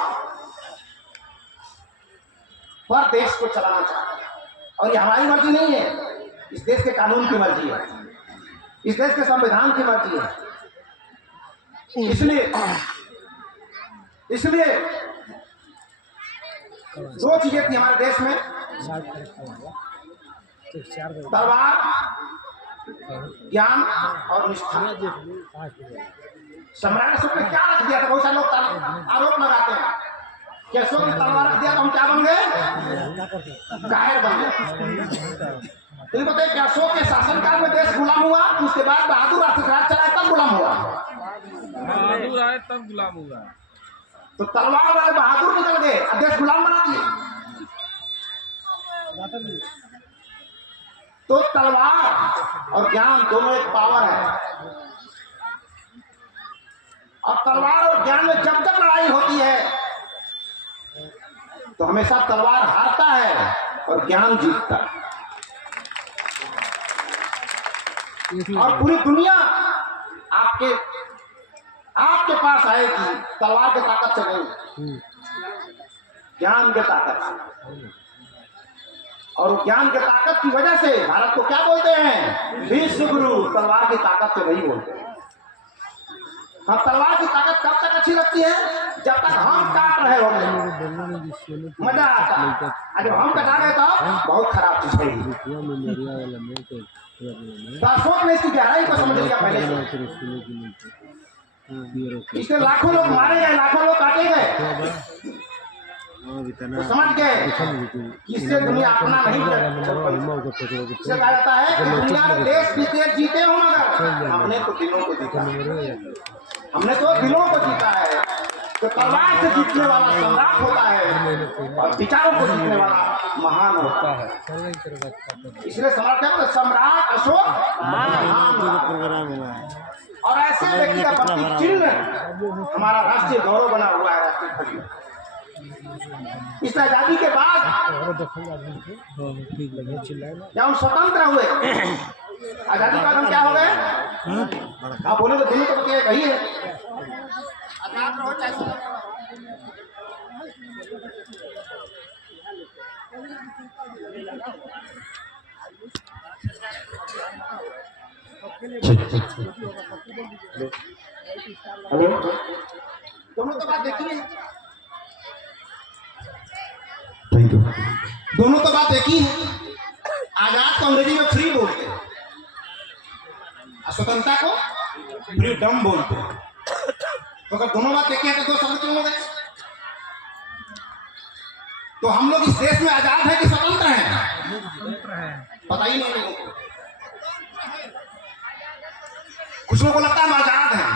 पर देश को चलाना चाहता है, और ये हमारी मर्जी नहीं है, इस देश के कानून की मर्जी है, इस देश के संविधान की मर्जी है। इसलिए दो चीजें थी हमारे देश में, तलवार, ज्ञान और निष्ठा। सम्राट अशोक ने क्या रख दिया था, बहुत सारे लोग आरोप लगाते हैं कि अशोक ने तलवार रख दिया तो हम क्या बन गए, कायर बन गए। तो बताइए कि अशोक के शासनकाल में देश गुलाम हुआ, उसके बाद बहादुर राज चलाए तब गुलाम हुआ, बहादुर आए तब गुलाम हुआ। तो तलवार वाले बहादुर निकल गए, अब देश गुलाम बना दिए। तो तलवार और ज्ञान दोनों एक पावर है, और तलवार और ज्ञान में जब तक लड़ाई होती है तो हमेशा तलवार हारता है और ज्ञान जीतता है। और पूरी दुनिया आपके पास आएगी तलवार की ताकत से नहीं, ज्ञान की ताकत से। और ज्ञान की ताकत की वजह से भारत को क्या बोलते हैं, विश्व गुरु। तलवार की ताकत से नहीं बोलते हैं। हम तलवार की ताकत कब तक अच्छी लगती है, जब तक हम काट रहे होंगे, मजा आता है। जब हम कटा गए तो बहुत खराब चीज है। तो अशोक ने इसकी गहराई को समझ लिया पहले से, इसलिए लाखों लोग मारे गए, लाखों लोग काटे गए, तो समझ गए कि इससे दुनिया अपना नहीं इससे कहा जाता है कि दुनिया में देश जीते हो, मगर हमने तो दिलों को जीता, हमने तो दिलों को जीता है। तो तलवार से जीतने वाला सम्राट होता है और विचारों को जीतने वाला महान होता है। इसलिए सम्राट क्या, सम्राट अशोक महान। और ऐसे व्यक्ति का प्रतीक चिन्ह हमारा राष्ट्रीय गौरव बना हुआ है, राष्ट्रीय ध्वज। इस आजादी के बाद जब हम स्वतंत्र हुए, आजादी के बाद हम क्या हो गए, आप बोले तो दिल्ली तो कहिए आजाद रहो चाहे। हेलो, दोनों तो बात देखिए, दोनों तो बात एक ही है। आजाद को अंग्रेजी में फ्री बोलते हैं, स्वतंत्रता को फ्रीडम बोलते हैं। तो अगर दोनों बात एक हैं तो दो शब्द क्यों हो गए? तो हम लोग इस देश में आजाद है कि स्वतंत्र हैं? पता ही नहीं लोगों को। कुछ लोगों को लगता है हम आजाद हैं।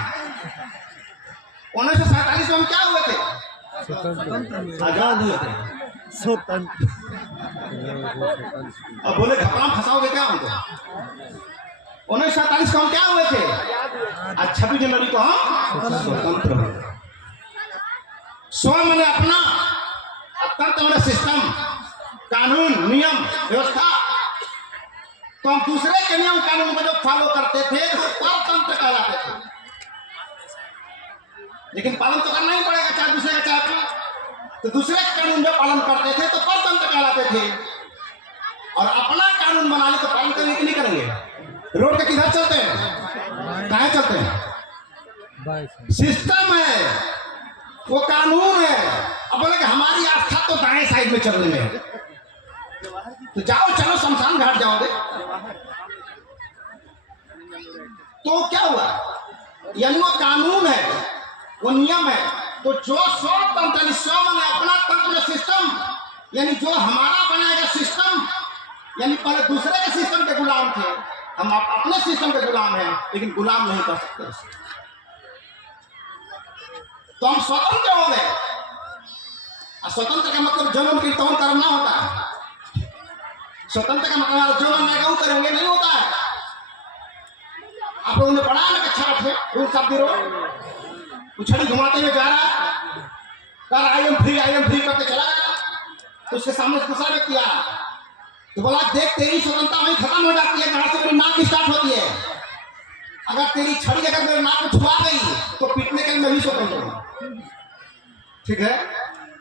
1947 में हम क्या हुए थे? आजाद हुए थे। स्वतंत्र। अब बोले घपला में फंसाओगे क्या हमको? 1947 को हम क्या हुए थे? आज 26 जनवरी को हम स्वतंत्र हुए। स्वयं मैंने अपना तंत्र मैंने सिस्टम, कानून, नियम, व्यवस्था, तो हम दूसरे के नियम कानून को जो फॉलो करते थे तो परतंत्र कहलाते थे। लेकिन पालन तो करना ही पड़ेगा, चाहे दूसरे का चाहे अपना। तो दूसरे के कानून जो पालन करते थे तो परतंत्र कहलाते थे, और अपना कानून बना ले तो पालन करेंगे कि नहीं करेंगे? रोड के किधर चलते हैं? कहाँ चलते हैं? सिस्टम है, वो कानून है। अब बोले कि हमारी आस्था तो दाएं साइड में चल रही है, तो जाओ, चलो शमशान घाट जाओगे। तो क्या हुआ? यानी वो कानून है, वो नियम है। तो जो स्वतंत्र ने अपना तंत्र सिस्टम, यानी जो हमारा बनाएगा सिस्टम, यानी पहले दूसरे के सिस्टम के गुलाम थे, हम अपने सिस्टम के गुलाम हैं, लेकिन गुलाम नहीं कर सकते। तो हम स्वतंत्र हो गए। स्वतंत्र का मतलब जो मन कीर्तन करना होता है। स्वतंत्र का मतलब जो मन में करेंगे नहीं होता है। आप लोगों ने पढ़ा ना कक्षा 8 में रूल्स ऑफ द रोड? उछड़ी घुमाते हुए जा रहा है, कर आई एम फ्री करके चला गया। तो उसके सामने दूसरा व्यक्ति आया तो बोला, देख तेरी स्वतंत्रता वहीं खत्म हो जाती है जहां से मेरी नाक स्टार्ट होती है। अगर तेरी छड़ी अगर मेरे नाक को छुआ गई तो पीटने के लिए मैं भी स्वतंत्र हूं। ठीक है?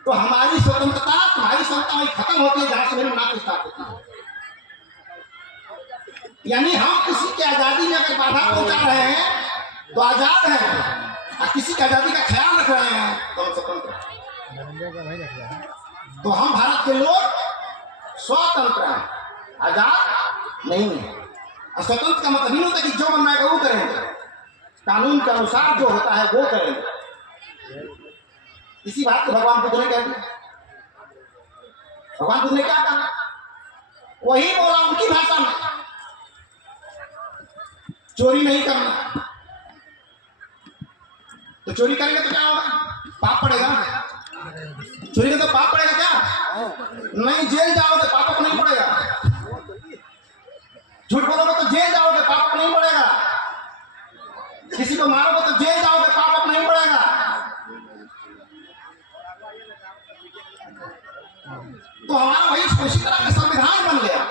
तो हमारी स्वतंत्रता, तुम्हारी स्वतंत्रता वहीं खत्म होती है जहां से मेरी नाक स्टार्ट होती है। यानी हम किसी की आजादी में अगर बाधा पहुंचा रहे हैं तो आजाद हैं, और किसी की आजादी का ख्याल रख रहे हैं तो हम स्वतंत्र हैं। तो हम भारत के लोग स्वतंत्र हैं, आजाद नहीं है। और स्वतंत्र का मतलब नहीं होता कि जो बनना है वो करेंगे, कानून के अनुसार जो होता है वो करेंगे। इसी बात को भगवान बुद्ध ने कह दिया। भगवान बुद्ध ने क्या कहा? वही बोला उनकी भाषा में, चोरी नहीं करना। तो चोरी करेंगे तो क्या होगा? पाप पड़ेगा। चोरी का तो पाप पड़ेगा क्या? नहीं, जेल जाओगे, पाप नहीं पड़ेगा। झूठ बोलोगे तो जेल जाओगे, पाप नहीं पड़ेगा। किसी को मारोगे तो जेल जाओगे, पाप नहीं पड़ेगा। तो हमारा वही उसी तरह का संविधान बन गया।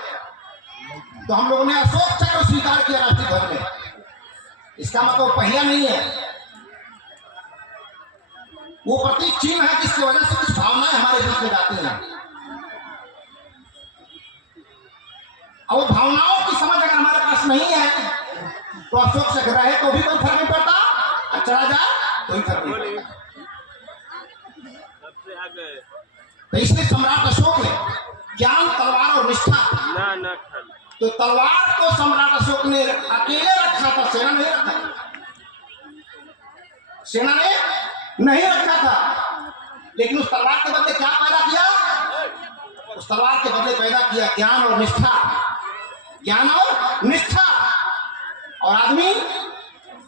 तो हम लोगों ने अशोक चक्र स्वीकार किया राष्ट्रीय ध्वज में। इसका मतलब पहिया नहीं है, वो प्रतीक चिन्ह है जिसकी वजह से कुछ भावनाएं हमारे बीच में जाती हैं। और वो भावनाओं की समझ अगर हमारे पास नहीं है तो अशोक चक्र रहे तो भी कोई फर्क नहीं पड़ता, और चला जाए कोई फर्क नहीं पड़ता। तो इसलिए सम्राट अशोक ने ज्ञान, तलवार और निष्ठा, तो तलवार को सम्राट अशोक ने अकेले रखा था, सेना नहीं रखा था। सेना ने नहीं रखा था, लेकिन उस तलवार के बदले क्या पैदा किया? उस तलवार के बदले पैदा किया ज्ञान और निष्ठा। ज्ञान और निष्ठा। और आदमी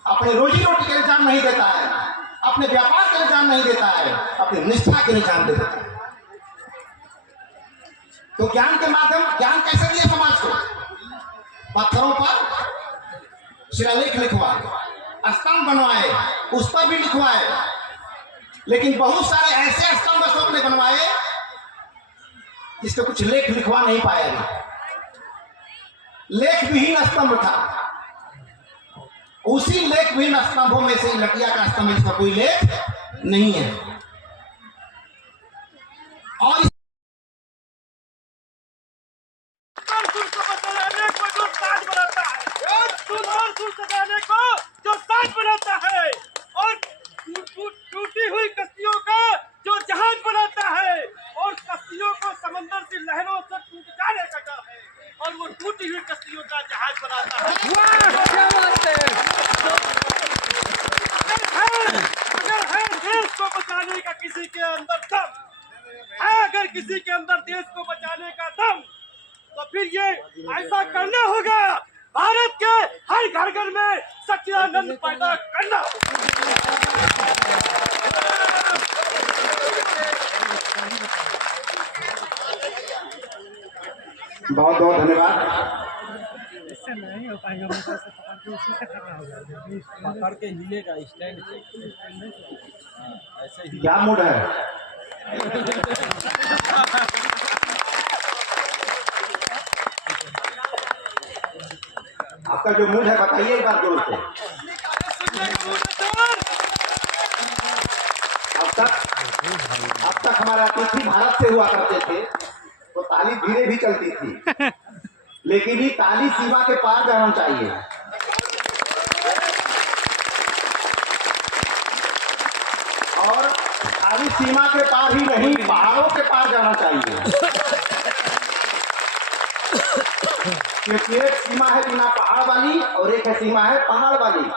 अपने रोजी रोटी के लिए जान नहीं देता है, अपने व्यापार के लिए जान नहीं देता है, अपनी निष्ठा के लिए जान देता है। तो ज्ञान के माध्यम, ज्ञान कैसे दिया समाज को? पत्थरों पर शिलालेख लिखवाए, स्तंभ बनवाए, उस पर भी लिखवाए। लेकिन बहुत सारे ऐसे स्तंभ अशोक ने बनवाए जिसपे कुछ लेख लिखवा नहीं पाया। लेख विहीन स्तंभ था। उसी लेख विहीन स्तंभों में से लटिया का स्तंभ, जिसका कोई लेख नहीं है। और सजाने को जो साज बनाता है, और टूटी हुई कश्तियों का जो जहाज बनाता है, और कश्तियों को समंदर की लहरों से टूट जाने का डर है, और वो टूटी हुई कश्तियों का जहाज बनाता है। किसी के अंदर दम है, अगर किसी के अंदर देश को बचाने का दम, तो फिर ये ऐसा करना होगा, भारत के हर घर घर में सच्चिदानंद पैदा करना होगा। बहुत बहुत धन्यवाद। इससे नहीं हो पाएगा, मोटर से पकड़ के उसी से खड़ा हो जाएगा। पकड़ के हिलेगा स्टैंड से। ऐसे ही क्या मूड है? आपका जो मूड है बताइए एक बार जोर से। अब तक हमारा अतिथि भारत से हुआ करते थे तो ताली धीरे भी चलती थी, लेकिन ये ताली सीमा के पार जाना चाहिए। और ताली सीमा के पार ही नहीं, पहाड़ों के पार जाना चाहिए। क्योंकि एक सीमा है बिना पहाड़ वाली और एक है सीमा है पहाड़ वाली।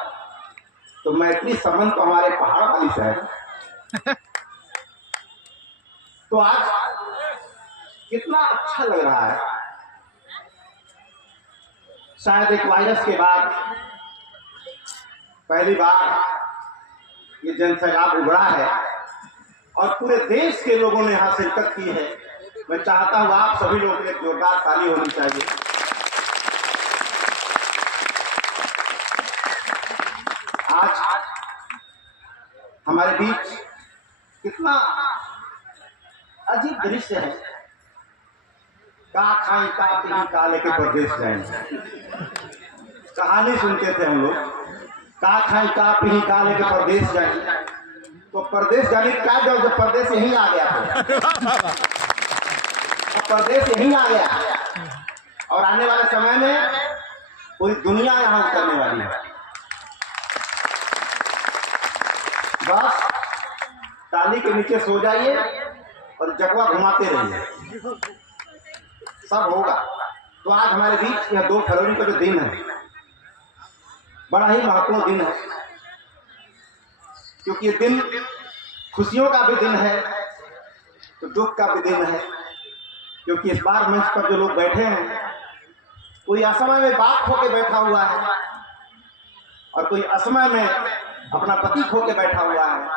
तो मैत्री संबंध तो हमारे पहाड़ वाली से है। तो आज कितना अच्छा लग रहा है। शायद एक वायरस के बाद पहली बार ये जनसैलाब उभरा है और पूरे देश के लोगों ने यहां शिरकत की है। मैं चाहता हूं आप सभी लोगों के लिए जोरदार ताली होनी चाहिए। आज हमारे बीच कितना अजीब दृश्य है। का खाई का पी का लेके प्रदेश जाएंगे। कहानी सुनते थे हम लोग, का खाई का पी का लेके प्रदेश जाएंगे। तो प्रदेश जाने की क्या जरूरत, जब प्रदेश यहीं आ गया था। प्रदेश यहीं आ गया और आने वाले समय में पूरी दुनिया यहां उतरने वाली है। बस ताली के नीचे सो जाइए और जगवा घुमाते रहिए, सब होगा। तो आज हमारे बीच यह 2 फरवरी का जो दिन है बड़ा ही महत्वपूर्ण दिन है, क्योंकि ये दिन खुशियों का भी दिन है तो दुख का भी दिन है। क्योंकि इस बार मंच पर जो लोग बैठे हैं कोई असमय में बाप खो के बैठा हुआ है और कोई असमय में अपना पति खो के बैठा हुआ है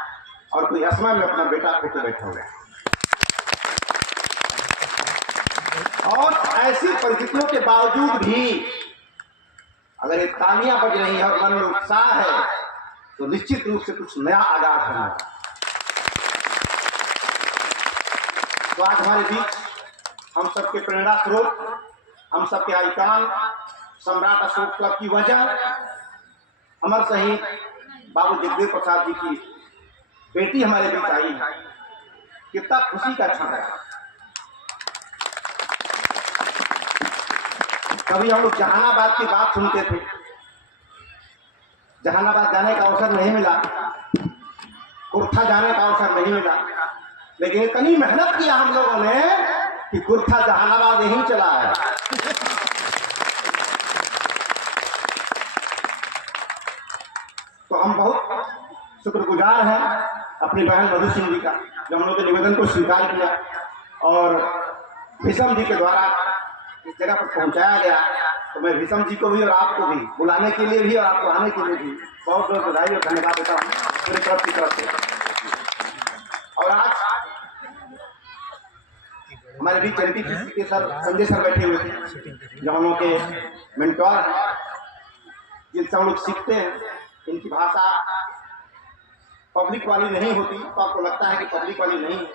और कोई असमय में अपना बेटा खो के बैठा हुआ है। और ऐसी परिस्थितियों के बावजूद भी अगर ये तालियां बज रही है और मन में उत्साह है तो निश्चित रूप से कुछ नया आगाज होना है। तो आज हमारे बीच हम सबके प्रेरणा स्रोत, हम सबके आइकॉन सम्राट अशोक क्लब की वजह अमर शहीद बाबू जगदेव प्रसाद जी की बेटी हमारे बीच आई है। कितना खुशी का क्षण है। कभी हम लोग जहानाबाद की बात सुनते थे, जहानाबाद जाने का अवसर नहीं मिला, कुर्था जाने का अवसर नहीं मिला, लेकिन इतनी मेहनत किया हम लोगों ने कि कुर्था जहानाबाद यहीं चला है। तो हम बहुत शुक्रगुजार हैं अपनी बहन मधु सिंह जी का, जो हम लोग के निवेदन को स्वीकार किया और भीषम जी के द्वारा इस जगह पर पहुंचाया गया। तो मैं भीषम जी को भी और आपको भी बुलाने के लिए भी और आपको आने के लिए भी बहुत बहुत बधाई और धन्यवाद देता हूँ मेरे क्लब की तरफ से। और आज हमारे बीच एनटीपीसी के सर संजय सर बैठे हुए थे, जो हम लोग के मेंटोर हैं, जिनसे हम लोग सीखते हैं। इनकी भाषा पब्लिक वाली नहीं होती तो आपको लगता है कि पब्लिक वाली नहीं है,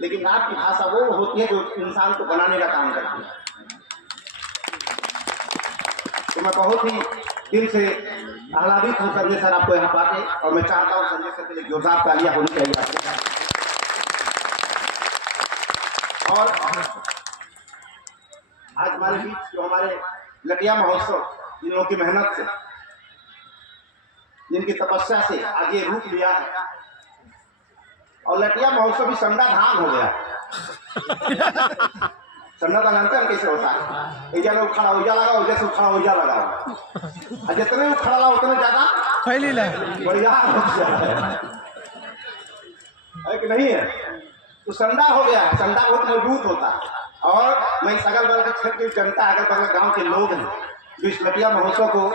लेकिन आपकी भाषा वो होती है जो इंसान को बनाने का काम करती है। तो मैं बहुत ही दिल से आह्लादित हूँ संजय सर आपको यहाँ पाते, और मैं चाहता हूँ संजय सर के लिए जोरदार तालियां होनी चाहिए आपके। और आज हमारे बीच जो हमारे लटिया महोत्सव, जिन लोगों की मेहनत से, जिनकी तपस्या से आज ये रूप लिया है, और लटिया महोत्सव भी संडा धाम हो गया। संडा का अंतर कैसे होता है? इजा लोग खड़ा उजा लगा, उजा से खड़ा उजा लगा, और जितने खड़ा लगा उतने ज्यादा फैली ला बढ़िया हो जाए। कि नहीं है? तो संडा हो गया है, संडा बहुत मजबूत होता है। और मैं इस अगल बगल के क्षेत्र की जनता, अगल बगल गांव के लोग हैं जो इस लटिया महोत्सव को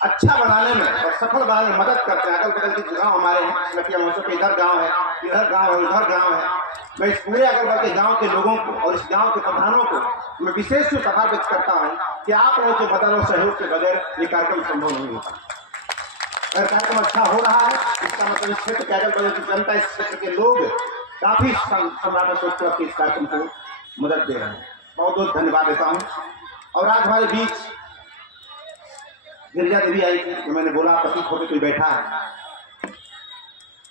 अच्छा बनाने में और सफल बनाने में मदद करते हैं। अगल बगल के गाँव हमारे हैं, लटिया महोत्सव के इधर गाँव है, इधर गाँव है, उधर गाँव है। मैं इस पूरे अगल बगल के गाँव के लोगों को और इस गाँव के प्रधानों को मैं विशेष रूप से आभार व्यक्त करता हूँ कि आप लोगों के मदद और सहयोग के बगैर ये कार्यक्रम संभव नहीं होता। अगर कार्यक्रम अच्छा हो रहा है, इसका मतलब इस क्षेत्र के अगल बगल की जनता, इस क्षेत्र के लोग काफी सम्राट अशोक के इस कार्यक्रम को मदद दे रहे हैं। बहुत बहुत धन्यवाद देता हूँ। और आज हमारे बीच गिरिजा देवी आई थी, तो मैंने बोला प्रतीक होकर कोई बैठा है।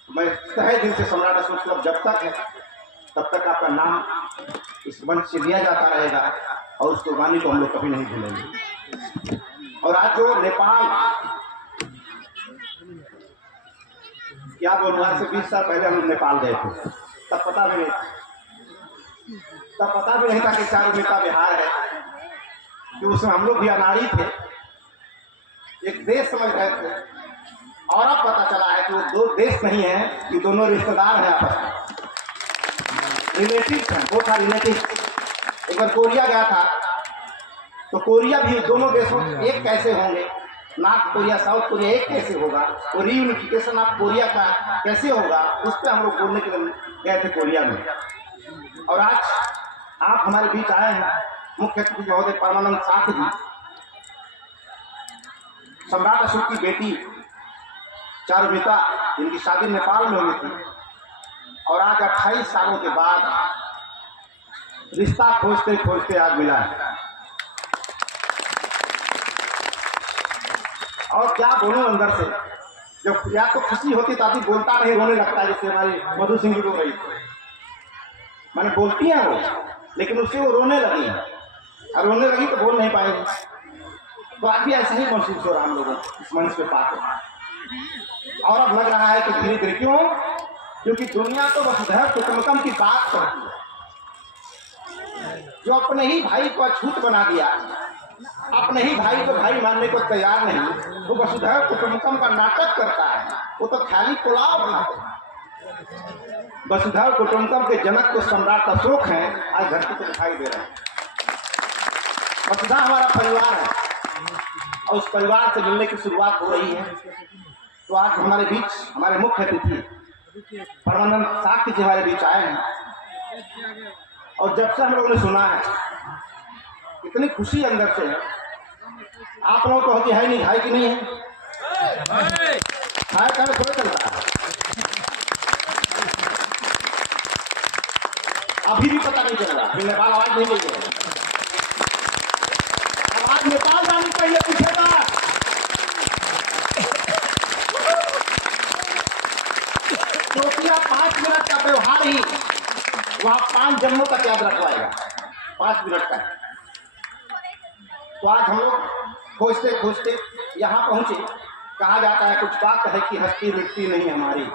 मैं तहे दिल से सम्राट अशोक क्लब जब तक है तब तक आपका नाम इस मंच से लिया जाता रहेगा और उस कुर्बानी को हम लोग कभी नहीं भूलेंगे। और आज जो नेपाल, क्या बोलूँ, आज से 20 साल पहले हम नेपाल गए थे, तब पता भी नहीं था कि चारों नेता बिहार है, कि उसमें हम लोग भी अनाड़ी थे, एक देश समझ रहे थे। और अब पता चला है कि वो दो देश नहीं है, कि दोनों रिश्तेदार हैं, आपस में रिलेटिव हैं, वो था रिलेटिव। एक बार कोरिया गया था, तो कोरिया भी दोनों देशों एक कैसे होंगे, नॉर्थ कोरिया साउथ कोरिया एक कैसे होगा, वो रीयूनिफिकेशन ऑफ कोरिया का कैसे होगा, उस पर हम लोग बोलने के लिए गए थे कोरिया में। और आज आप हमारे बीच आए हैं, मुख्य अतिथि महोदय परमानंद साथ जी, सम्राट अशोक की बेटी चारुमिता, जिनकी शादी नेपाल में हुई थी। और आज 28 सालों के बाद रिश्ता खोजते खोजते आज मिला है। और क्या बोलूं अंदर से, जब या तो खुशी होती तो आदमी बोलता नहीं, रोने लगता है। जैसे हमारी मधु सिंह जी रो रही थी, मैंने बोलती हैं वो, लेकिन उससे वो रोने लगी है, और रोने लगी तो बोल नहीं पाएंगे। तो आज भी ऐसा ही महसूस हो रहा हम लोगों को इस मंच पे पाकर। और अब लग रहा है कि धीरे धीरे, क्यों? क्योंकि दुनिया तो वसुधैव कुटुंबकम की बात करती है। जो अपने ही भाई को अछूत बना दिया, अपने ही भाई को भाई मानने को तैयार नहीं, वो वसुधैव कुटुंबकम का नाटक करता है। वो तो खाली पुलाव खाते हैं। वसुधैव कुटुंबकम के जनक तो सम्राट अशोक हैं, आज धरती को दिखाई दे रहे हैं। वसुधा हमारा परिवार है, और उस परिवार से मिलने की शुरुआत हो रही है। तो आज हमारे बीच हमारे मुख्य अतिथि परमानंद साथ जी हमारे बीच आए हैं। और जब से हम लोगों ने सुना है, इतनी खुशी अंदर से है। आप लोगों को होती है नहीं, भाई की नहीं है, भाई का थोड़ा चलता है। अभी भी पता नहीं चल रहा, फिर नेपाल आवाज नहीं मिल रही। अब आज नेपाल जाने पहले पूछेगा, क्योंकि 5 मिनट का व्यवहार ही वहाँ 5 जन्मों तक याद रखवाएगा, 5 मिनट का। तो आज हम लोग खोजते खोजते यहाँ पहुँचे। कहा जाता है कुछ बात है कि हस्ती मिटती नहीं हमारी,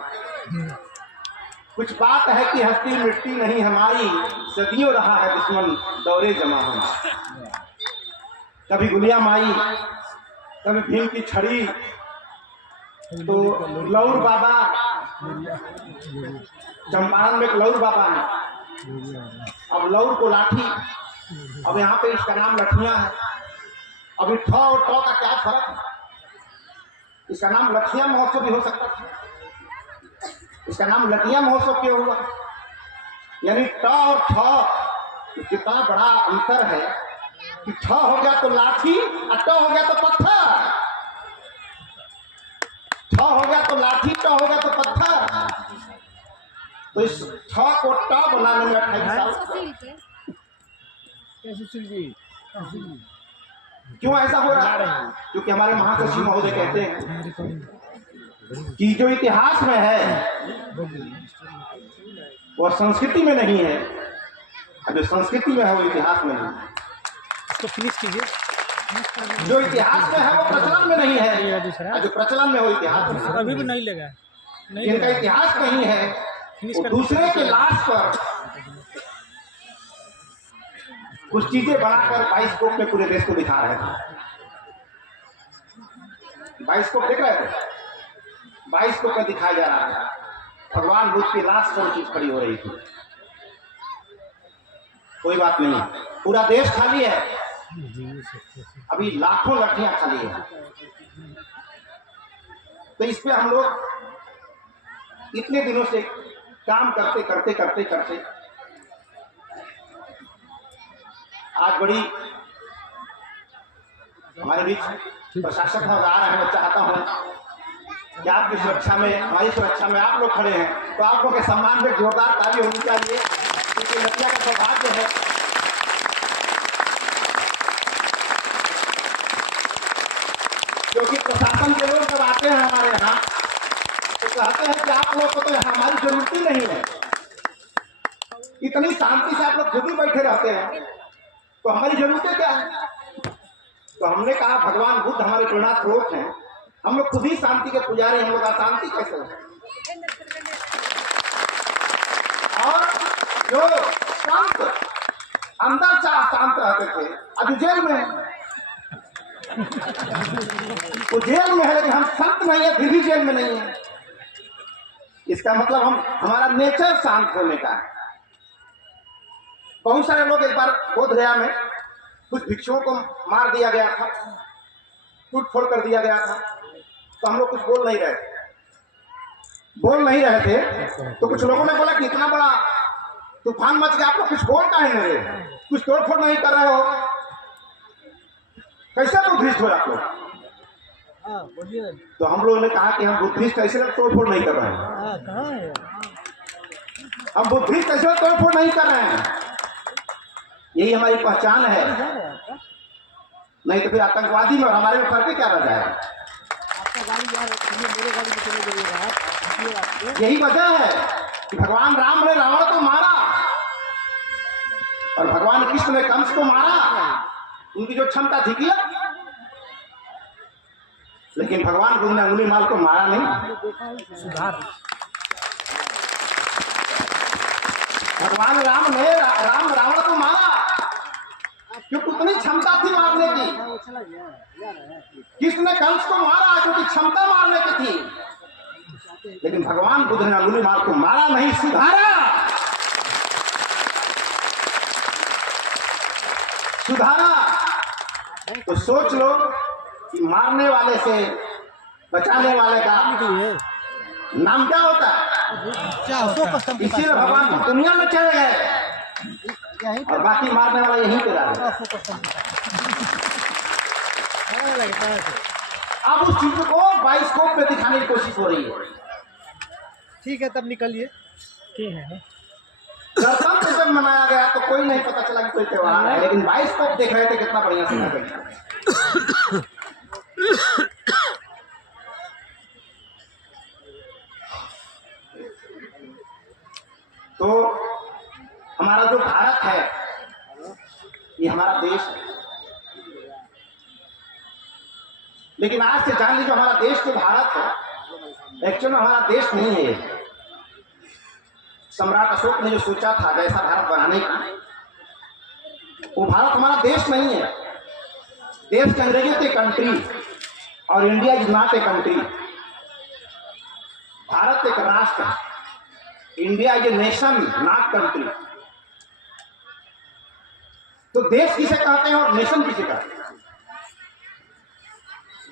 कुछ बात है कि हस्ती मिटती नहीं हमारी, सदियों रहा है दुश्मन दौरे जमा होना। कभी गुलिया माई, कभी भीम की छड़ी, तो लौर बाबा, चंपारण में एक लौर बाबा है, अब लौर को लाठी, अब यहाँ पे इसका नाम लठियां है। अभी ठौ और टौ का क्या फर्क है? इसका नाम लठिया महोत्सव भी हो सकता था, इसका नाम लठिया महोत्सव क्यों हुआ? यानी ट और ठ कितना बड़ा अंतर है कि ठ हो गया तो लाठी और ट हो गया तो पत्थर, ठ हो गया तो लाठी, ट हो गया तो पत्थर। तो इस ठ को ट बनाने में 28 साल। क्यों ऐसा हो रहा है? क्योंकि हमारे महासचिव महोदय कहते हैं कि जो इतिहास में है वह संस्कृति में नहीं है, और जो संस्कृति में है वो इतिहास में नहीं है। इसको फिनिश कीजिए। जो इतिहास में है वो प्रचलन में नहीं है, और जो प्रचलन में हो इतिहास में। अभी भी नहीं लगा, जिनका इतिहास नहीं है वो दूसरे के लाश पर कुछ चीजें बनाकर बाइस्कोप में पूरे देश को दिखा रहे थे। बाइस्कोप देख रहे थे, बाइस्कोप में दिखाया जा रहा है भगवान बुद्ध की लाश पर चीज खड़ी हो रही थी। कोई बात नहीं, पूरा देश खाली है, अभी लाखों लड़कियां खाली है। तो इस पे हम लोग इतने दिनों से काम करते करते करते करते आज बड़ी हमारे बीच प्रशासक महोदय आ रहे हैं। मैं चाहता हूं कि आपकी सुरक्षा में, हमारी सुरक्षा में आप लोग खड़े हैं, तो आप लोग के सम्मान में जोरदार ताली होनी चाहिए, क्योंकि लड़किया का सौभाग्य है। क्योंकि प्रशासन के लोग जब आते हैं हमारे यहाँ तो कहते हैं कि आप लोग को तो हमारी जरूरत ही नहीं है, इतनी शांति से आप लोग खुद ही बैठे रहते हैं, तो हमारी जरूरतें क्या है। तो हमने कहा भगवान बुद्ध हमारे प्रेरणा स्रोत हैं, हम लोग खुद ही शांति के पुजारी, हम लोग अशांति कैसे है। और जो शांत अंदर से शांत रहते थे अभी जेल में है, वो जेल में है, लेकिन हम संत नहीं है फिर भी जेल में नहीं है। इसका मतलब हमारा नेचर शांत होने का है। बहुत सारे लोग, एक बार बोध गया में कुछ भिक्षुओं को मार दिया गया था, टूट फोड़ कर दिया गया था, तो हम लोग कुछ बोल नहीं रहे थे। तो कुछ लोगों ने बोला कि इतना बड़ा तूफान मच गया, आप लोग कुछ बोल काहे नहीं रहे, कुछ तोड़ फोड़ नहीं कर रहे हो, कैसे बुद्धिस्ट हो आप लोग। तो हम लोगों ने कहा कि हम बुद्धिस्ट कैसे तोड़ फोड़ नहीं कर रहे हैं, हम बुद्धिस्ट कैसे तोड़ फोड़ नहीं कर रहे हैं, यही हमारी पहचान है। नहीं तो फिर आतंकवादी में और हमारे में फर्क क्या रह जाएगा। यही वजह है कि भगवान राम ने रावण को मारा और भगवान कृष्ण ने कंस को मारा, उनकी जो क्षमता थी किया, लेकिन भगवान बुद्ध ने अंगुलीमाल को मारा नहीं। सुधार भगवान राम ने रावण को मारा क्योंकि उतनी क्षमता थी मारने की। कृष्ण ने कंस को मारा क्योंकि क्षमता मारने की थी, लेकिन भगवान बुद्ध ने अंगुलीमाल को मारा नहीं, सुधारा। तो सोच लो कि मारने वाले से बचाने वाले का नाम क्या होता है। इसीलिए भगवान को दुनिया में चले गए और बाकी मारने वाला यहीं पे रहा। अब उस चीज को बाइस्कोप पे दिखाने की कोशिश हो रही है। ठीक है, तब निकलिए। ठीक है, गणतंत्र जब मनाया गया तो कोई नहीं पता चला कि कोई त्योहार है, लेकिन बाइस्कोप देख रहे थे कितना बढ़िया से। तो हमारा जो भारत है, ये हमारा देश है, लेकिन आज से जान लीजिए हमारा देश जो भारत है, एक्चुअली हमारा देश नहीं है ये। सम्राट अशोक ने जो सोचा था जैसा भारत बनाने का, वो भारत हमारा देश नहीं है। देश के अंग्रेजी थे कंट्री, और India is not a country. Bharat एक राष्ट्र है, India is a nation not country. तो देश किसे कहते हैं और नेशन किसे कहते हैं।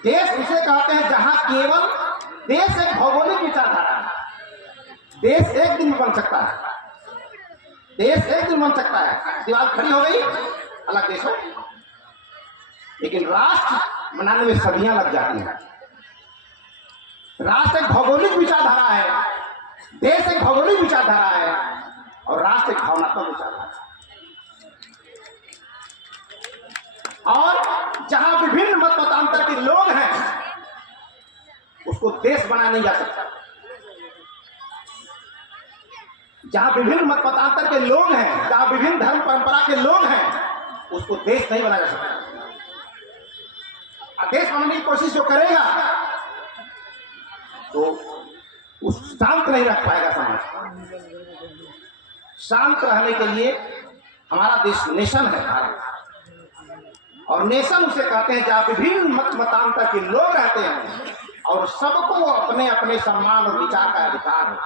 देश उसे कहते हैं जहां केवल देश एक भौगोलिक विचारधारा है। देश एक दिन में बन सकता है, देश एक दिन बन सकता है, दीवार खड़ी हो गई अलग देश हो, लेकिन राष्ट्र बनाने में सदियां लग जाती हैं। राष्ट्र एक भौगोलिक विचारधारा है, देश एक भौगोलिक विचारधारा है, और राष्ट्र एक भावनात्मक विचारधारा है। और जहां विभिन्न मत मतांतर के लोग हैं, उसको देश बनाया नहीं जा सकता। जहां विभिन्न मत मतांतर के लोग हैं, जहां विभिन्न धर्म परंपरा के लोग हैं, उसको देश नहीं बनाया जा सकता। देश बनाने की कोशिश जो करेगा तो उस शांत नहीं रख पाएगा समाज। शांत रहने के लिए हमारा देश नेशन है भारत, और नेशन उसे कहते हैं जहां विभिन्न मत मतांतर के लोग रहते हैं और सबको अपने अपने सम्मान और विचार का अधिकार है।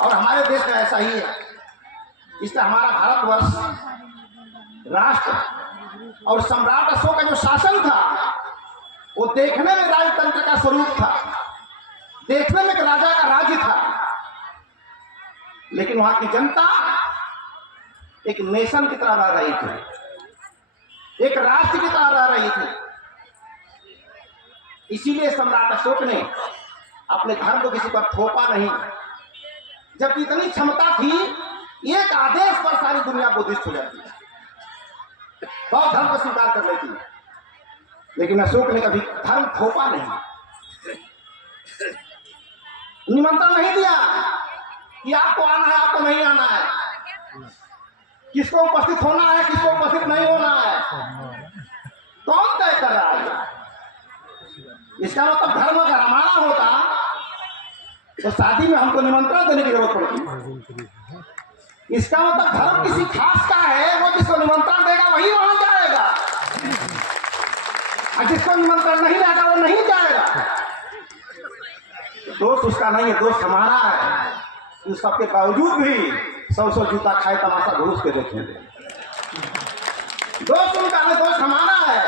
और हमारे देश में ऐसा ही है। इसलिए हमारा भारतवर्ष राष्ट्र और सम्राट अशोक का जो शासन था वो देखने में राजतंत्र का स्वरूप था, देखने में एक राजा का राज्य था, लेकिन वहां की जनता एक नेशन की तरह रह रही थी, एक राष्ट्र की तरह रह रही थी। इसीलिए सम्राट अशोक ने अपने धर्म को किसी पर थोपा नहीं, जबकि इतनी क्षमता थी एक आदेश पर सारी दुनिया बुद्धिस्ट हो जाती है, बहुत धर्म को स्वीकार कर लेती है, लेकिन अशोक ने कभी धर्म थोपा नहीं, निमंत्रण नहीं दिया कि आपको आना है आपको नहीं आना है, किसको उपस्थित होना है किसको उपस्थित नहीं होना है, कौन तय कर रहा है। इसका मतलब धर्म अगर हमारा होता तो शादी में हमको निमंत्रण देने की जरूरत पड़ती। इसका मतलब धर्म किसी खास का है, वो जिसको निमंत्रण देगा वही वहां जाएगा, और जिसको निमंत्रण नहीं रहेगा वो नहीं जाएगा। दोस्त उसका नहीं है, दोस्त हमारा है। उस सबके बावजूद भी 100 जूता खाए तमाशा घूस के देखेंगे। दोस्त उनका नहीं, दोस्त हमारा है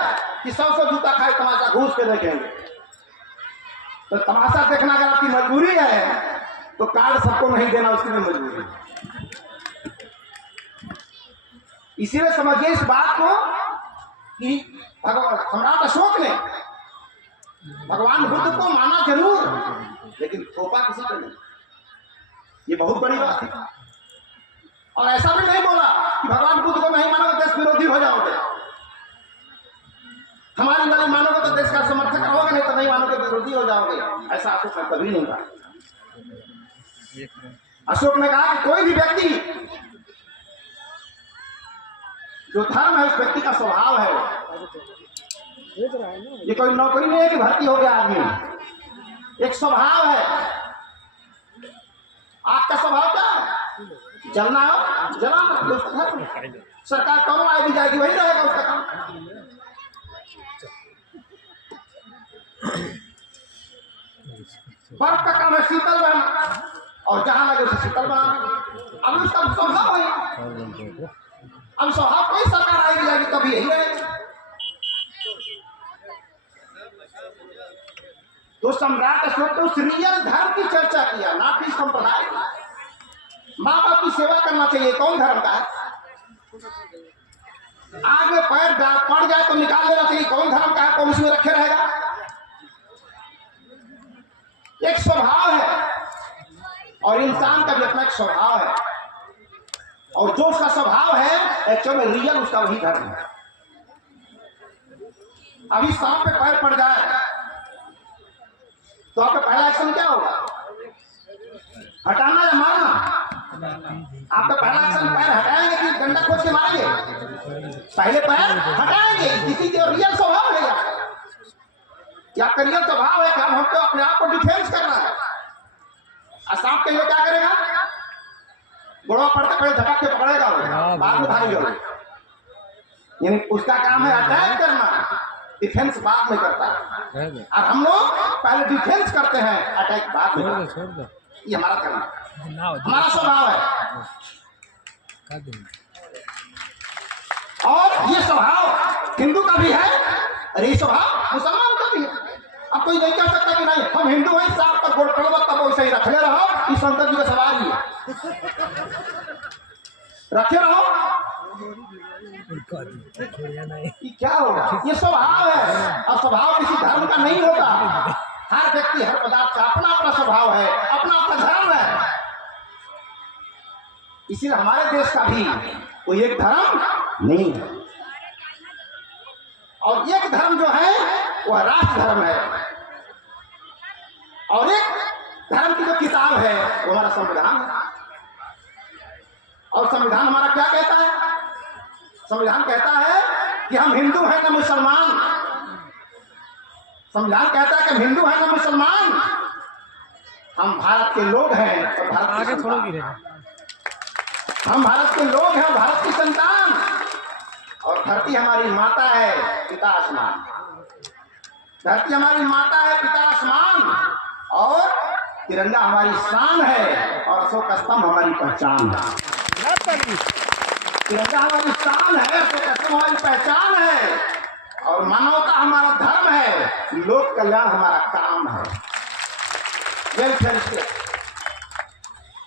कि 100 जूता खाए तमाशा घूस के देखेंगे। तो तमाशा देखना अगर आपकी मजबूरी है तो कार्ड सबको नहीं देना उसकी भी मजबूरी है। इसीलिए समझिए इस बात को कि भगवान सम्राट अशोक ने भगवान बुद्ध को माना जरूर, लेकिन थोपा किसी को नहीं। ये बहुत बड़ी बात है। और ऐसा भी नहीं बोला कि भगवान बुद्ध को नहीं मानोगे देश विरोधी हो जाओगे, हमारी वाली मानोगे तो देश का समर्थक रहोगे, नहीं तो नहीं मानोगे विरोधी हो जाओगे। ऐसा अशोक ने कभी नहीं कहा। अशोक ने कहा कि कोई भी व्यक्ति जो धर्म है उस व्यक्ति का स्वभाव है। ये कोई नौकरी नहीं है कि भर्ती हो गया आदमी, एक स्वभाव है। आपका स्वभाव क्या है? जलना हो जलाना, सरकार कौन आएगी जाएगी वही रहेगा उसका काम। बर्फ का काम है शीतल रहना, और जहां लगे उसे शीतल बनाना। अब उसका स्वभाव है, अब स्वभाव कोई सरकार आएगी जाएगी तभी यही रहेगा। तो सम्राट अशोक ने उस रियल धर्म की चर्चा किया, ना कि संप्रदाय की। माँ बाप की सेवा करना चाहिए, कौन धर्म का है? आग में पैर पड़ जाए तो निकाल देना चाहिए, कौन धर्म का है? कौन उसमें रखे रहेगा? एक स्वभाव है, और इंसान का भी अपना एक स्वभाव है, और जो उसका स्वभाव है एक्चुअल में रियल उसका वही धर्म है। अभी सांप पे पैर पड़ जाए तो आपका पहला एक्शन क्या होगा? हटाना या मारना? आपका पहला एक्शन पैर हटाएंगे कि डंडा खोज के मारेंगे? पहले पैर हटाएंगे। किसी के रियल स्वभाव है या आपका रियल स्वभाव है कि हमको अपने आप को डिफेंस करना है। सांप के लिए क्या करेगा? गोड़ा पड़ता पहले झटक के पकड़ेगा, बाद में भारी होगा। यानी उसका काम है अटैक करना, डिफेंस बाद में करता है। और हम लोग पहले डिफेंस करते हैं, अटैक बाद में करते हैं। ये हमारा धर्म है, हमारा स्वभाव है। और ये स्वभाव हिंदू का भी है, और ये स्वभाव मुसलमान का भी है। अब कोई नहीं कह सकता कि नहीं हम हिंदू हैं, सांप का गोड़ पड़ो तब वैसे ही रखले रहो, इस शंकर जी का सवाल ही है, रखे रहो। क्या होगा? ये स्वभाव है, और स्वभाव किसी धर्म का नहीं होता। हर व्यक्ति हर पदार्थ का अपना अपना स्वभाव है, अपना अपना धर्म है। इसीलिए हमारे देश का भी कोई एक धर्म नहीं है, और एक धर्म जो है वह राष्ट्र धर्म है, और एक धर्म की जो किताब है वो हमारा संविधान है। और संविधान हमारा क्या कहता है? संविधान कहता है कि हम हिंदू हैं ना मुसलमान। संविधान कहता है कि हम हिंदू हैं ना मुसलमान, हम भारत के लोग हैं और भारत आगे छोड़ोगी, हम भारत के लोग हैं, भारत की संतान, और धरती हमारी माता है, पिता आसमान। धरती हमारी माता है, पिता आसमान, और तिरंगा हमारी शान है, और अशोक स्तंभ हमारी पहचान है। तिरंगा हमारी शान है, अशोक स्तंभ हमारी पहचान है, और मानवता हमारा धर्म है, लोक कल्याण हमारा काम है।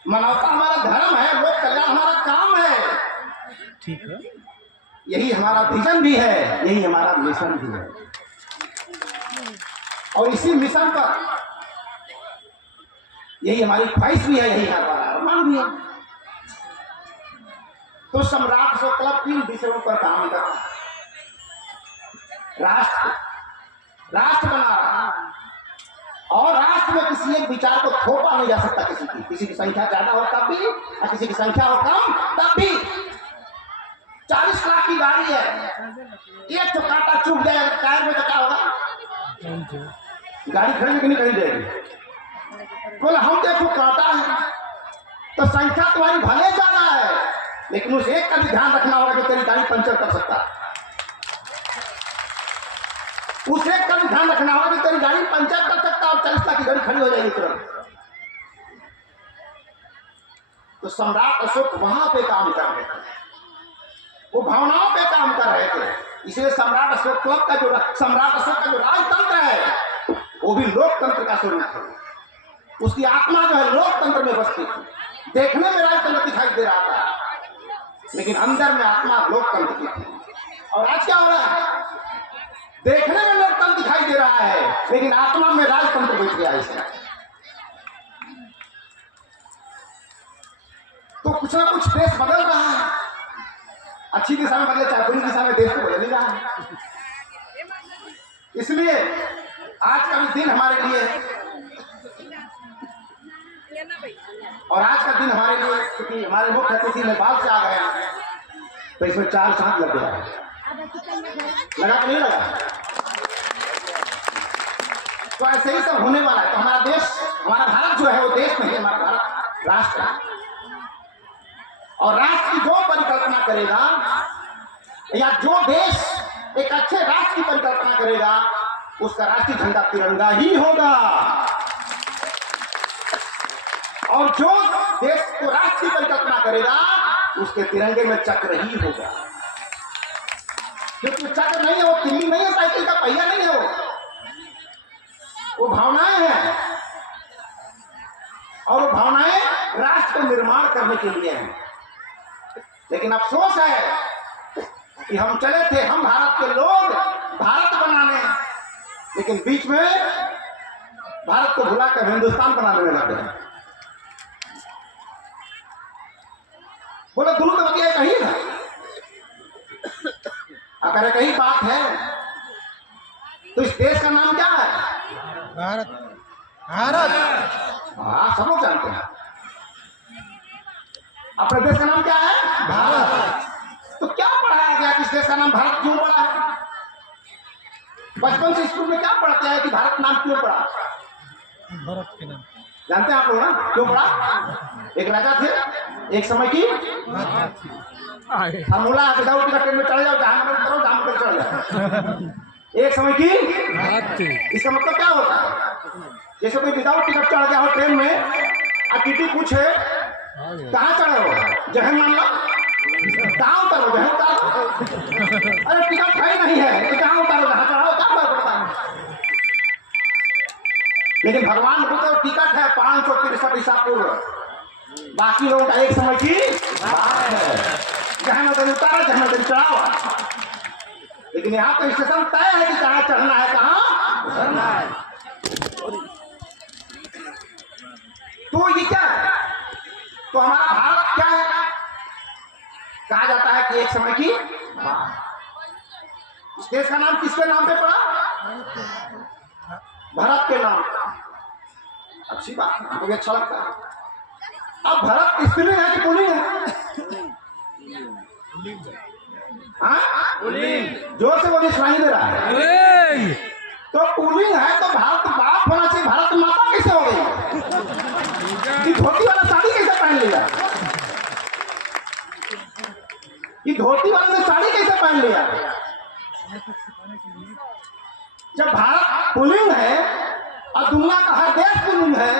मानवता हमारा धर्म है, लोक कल्याण हमारा काम है। ठीक है। यही हमारा विजन भी है, यही हमारा मिशन भी है, और इसी मिशन पर यही हमारी ख्वाहिश भी है, यही हमारा अरमान भी है। तो सम्राट अशोक क्लब 3 विषयों पर काम कर रहा है। राष्ट्र बना रहा है, और राष्ट्र में किसी एक विचार को थोपा नहीं जा सकता। किसी की संख्या ज्यादा हो तब भी, और किसी की संख्या हो कम तब भी। 40 लाख की गाड़ी है, एक तो कांटा चुभ जाए टायर में तो क्या होगा? गाड़ी खड़ी कि नहीं कहीं जाएगी? बोले हम देखो कांटा है, तो संख्या तुम्हारी भले ज्यादा है, लेकिन उस एक का भी ध्यान रखना होगा जो तेरी गाड़ी पंचर कर सकता है। उस एक का भी ध्यान रखना होगा कि तेरी गाड़ी पंचर कर सकता है, और 40 लाख की गाड़ी खड़ी हो जाएगी तुरंत। तो सम्राट अशोक वहां पे काम कर रहे थे, वो भावनाओं पे काम कर रहे थे। इसलिए सम्राट अशोक क्लब का सम्राट अशोक का जो राजतंत्र है, वो भी लोकतंत्र का स्वरूप है। उसकी आत्मा जो है लोकतंत्र में बसती थी। देखने में राजतंत्र दिखाई दे रहा था, लेकिन अंदर में आत्मा लोकतंत्र की थी। और आज क्या हो रहा है? देखने में लोकतंत्र दिखाई दे रहा है, लेकिन आत्मा में राजतंत्र बैठ गया है। तो कुछ ना कुछ देश बदल रहा है, अच्छी दिशा में बदले चाहे बुरी दिशा में, देश को बदल ही रहा है। इसलिए आज का भी दिन हमारे लिए, और आज का दिन हमारे लिए, क्योंकि हमारे मुख्य अतिथि नेपाल से आ गए हैं, तो इसमें 4 चांद लग गया। लगा तो नहीं लगा? तो ऐसे ही सब होने वाला है। तो हमारा देश, हमारा भारत जो है वो देश नहीं, हमारा भारत राष्ट्र है। और राष्ट्र की जो परिकल्पना करेगा, या जो देश एक अच्छे राष्ट्र की परिकल्पना करेगा, उसका राष्ट्रीय झंडा तिरंगा ही होगा। और जो देश को राष्ट्र की परिकल्पना करेगा, उसके तिरंगे में चक्र ही होगा। क्योंकि चक्र नहीं है, वो तिल्ली नहीं है, साइकिल का पहिया नहीं है, वो भावनाएं हैं, और वो भावनाएं राष्ट्र का निर्माण करने के लिए हैं। लेकिन अफसोस है कि हम चले थे, हम भारत के लोग, भारत बनाने, लेकिन बीच में भारत को भुलाकर हिंदुस्तान बनाने में लगे। बोले दोनों तो बतिया कहीं है, अगर कहीं बात है तो इस देश का नाम क्या है? भारत। भारत। हाँ, सब लोग जानते हैं। अपने देश का नाम क्या है? भारत। तो क्या पढ़ाया गया कि इस देश का नाम भारत क्यों पड़ा है? बचपन से स्कूल में क्या पढ़ते हैं कि भारत नाम क्यों पड़ा? भारत के नाम जानते हैं आप लोग ना क्यों पड़ा? एक राजा थे, एक समय की फॉर्मूला, विदाउट टिकट ट्रेन में चढ़ जाओ, जहां मन करो, जहां पर चढ़ जाओ। एक समय की भारत। इसका मतलब क्या होता है? जैसे कोई विदाउट टिकट चढ़ गया हो ट्रेन में, और टीटी पूछे कहाँ चढ़े हो? जहन मान लो, कहाँ उतारो? जहन उतारो। अरे टिकट है नहीं है, तो कहाँ उतारो? जहाँ चढ़ाओ, क्या फर्क पड़ता है? लेकिन भगवान को तो टिकट है 563 ईसा पूर्व, बाकी लोगों का एक समय की बात है, जहाँ नजर उतारा, जहाँ नजर चढ़ाओ। लेकिन यहाँ तो स्टेशन तय है कि कहाँ चढ़ना है, कहाँ उतरना है। तो ये क्या है? तो हमारा भारत क्या है? कहा जाता है कि एक समय की बात। इस देश का नाम किसके नाम पे पड़ा? भारत के नाम। अच्छी बात, मुझे अच्छा लगता है। अब भारत स्त्रीलिंग है कि पुल्लिंग है? जोर से बोलिए, सुनाई दे रहा है। तो पुल्लिंग है तो भारत बाप होना चाहिए, भारत माता कैसे हो गई? धोती वाला साड़ी कैसे पहन लिया? ये धोती वाले ने साड़ी कैसे पहन लिया? जब भारत पुलिंग है और दुनिया का हर देश पुलिंग है,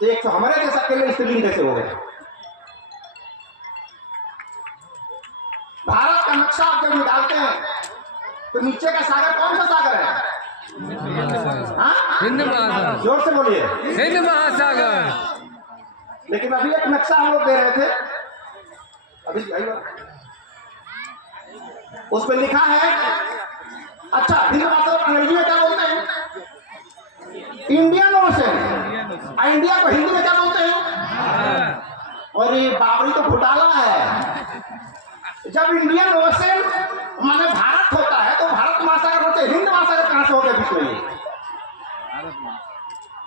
तो एक तो हमारे जैसा अकेले स्त्रीलिंग कैसे हो गया? भारत का नक्शा आप जब निकालते हैं तो नीचे का सागर कौन सा सागर है? हिंद महासागर। जोर से बोलिए। हिंद महासागर। लेकिन अभी एक नक्शा हम लोग दे रहे थे, अभी आई बात, उस पर लिखा है, अच्छा हिंद महासागर अंग्रेजी में क्या बोलते हैं? Indian ocean. इंडिया को हिंदी में क्या बोलते हैं? और ये बाबरी तो घोटाला है। जब इंडियन ओशन माने भारत होता है तो भारत महासागर होते, हिंद महासागर कहां से हो गया बीच में?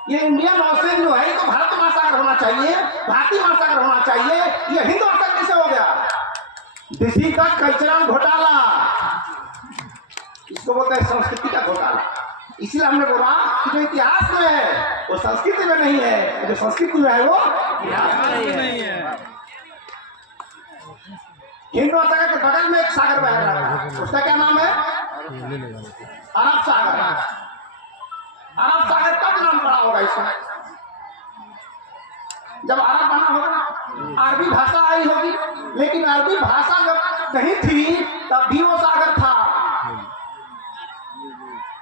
ये इंडियन ओशन जो है तो भारत महासागर होना चाहिए, भारतीय महासागर होना चाहिए, ये हिंद महासागर कैसे हो गया? दिस इज द कल्चरल घोटाला, इसको बोलते हैं संस्कृति का घोटाला। इसलिए हमने बोला कि जो इतिहास में है वो संस्कृति में नहीं है, जो संस्कृति में है वो इतिहास में नहीं है। हिंद महासागर के बगल में एक सागर बह रहा है, उसका क्या नाम है? अरब सागर। अरब सागर कब नाम पड़ा होगा इसमें? जब अरब बना होगा, अरबी भाषा आई होगी, लेकिन अरबी भाषा जब नहीं थी तब भी वो सागर था।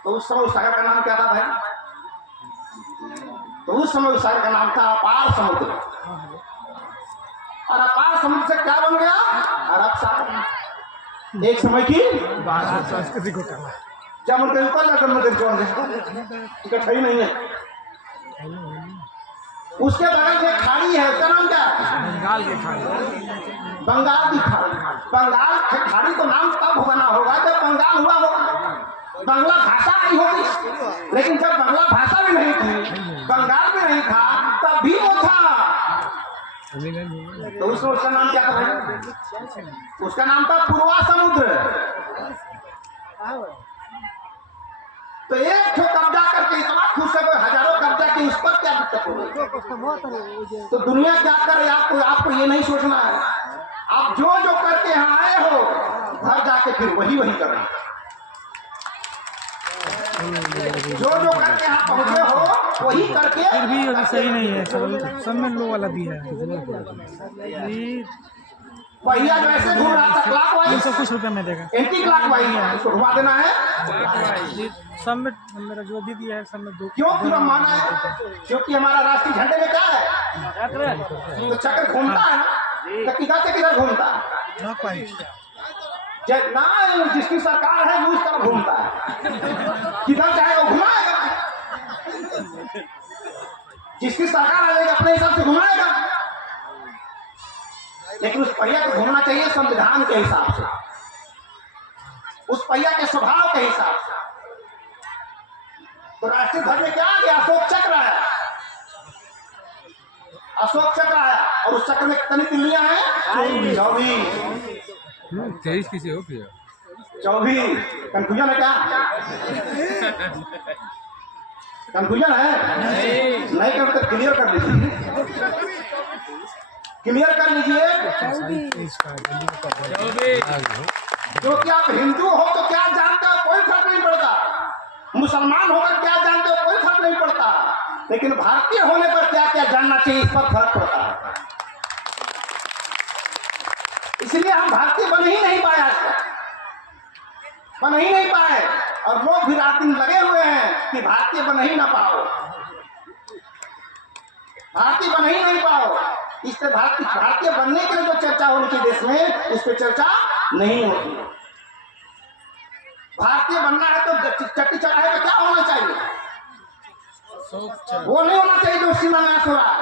तो उस समय उस सागर का नाम क्या था भाई? तो उस समय उस सागर का नाम था अपार समुद्र। और अपार समुद्र से क्या बन गया? अरब सागर। एक समय की संस्कृति घोटाला। जब उनके ऊपर इकट्ठा ही नहीं है। उसके बगल में खाड़ी है, उसका नाम क्या है? बंगाल की खाड़ी। बंगाल की खाड़ी। बंगाल की खाड़ी को नाम तब बना होगा जब बंगाल हुआ होगा, बांग्ला भाषा आई होगी। लेकिन जब बांग्ला भाषा भी नहीं थी, बंगाल भी नहीं था, तब भी वो था। तो उसका नाम क्या था? उसका नाम था पूर्वा समुद्र। तो एक ठो कब्जा करके इतना खुश है, हजारों कब्जा की, उस पर क्या दिक्कत होगी? तो दुनिया क्या करे? आपको ये नहीं सोचना है। आप जो जो करके यहाँ आए हो, घर जाके फिर वही करना। जो जो करके यहाँ पहुंचे हो वही करके। फिर भी सही नहीं है, सब में लो वाला दिया है। पहिया जो ऐसे घूम रहा था क्लॉकवाइज, 300 कुछ रुपए में देगा। एंटी क्लॉकवाइज है, उसको घुमा देना है। सब में मेरा जो भी दिया है सब में दो। क्यों पूरा माना है? क्योंकि हमारा राष्ट्रीय झंडे में क्या है? तो चक्र घूमता है ना, तो किधर से किधर घूमता है? ना जिसकी सरकार है वो उस तरफ घूमता है, किधर चाहे वो घुमाएगा। जिसकी सरकार आएगी अपने हिसाब से घुमाएगा, लेकिन उस पहिया को घूमना चाहिए संविधान के हिसाब से, उस पहिया के स्वभाव के हिसाब से। तो राष्ट्रीय ध्वज में क्या आ गया? अशोक चक्र आया। अशोक चक्र आया और उस चक्र में कितनी तिल्लियां हैं? 24। 23 किसी हो गया। 24। कंफ्यूजन है क्या? कंफ्यूजन है? नहीं कर तो क्लियर कर लीजिए, क्लियर कर लीजिए। क्योंकि आप हिंदू हो तो क्या जानते हो कोई फर्क नहीं पड़ता, मुसलमान होकर क्या जानते हो कोई फर्क नहीं पड़ता, लेकिन भारतीय होने पर क्या क्या जानना चाहिए इस पर फर्क पड़ता है। इसलिए हम भारतीय बन ही नहीं पाए, आज तक बन ही नहीं पाए, और लोग भी रात दिन लगे हुए हैं कि भारतीय बन ही ना पाओ, भारतीय बन ही नहीं पाओ। इससे भारतीय बनने के लिए जो चर्चा होनी चाहिए देश में, उस पर चर्चा नहीं होती। भारतीय बनना है तो चट्टी चढ़ाए पे क्या होना चाहिए? वो नहीं होना चाहिए जो शिलान्यास हो रहा है,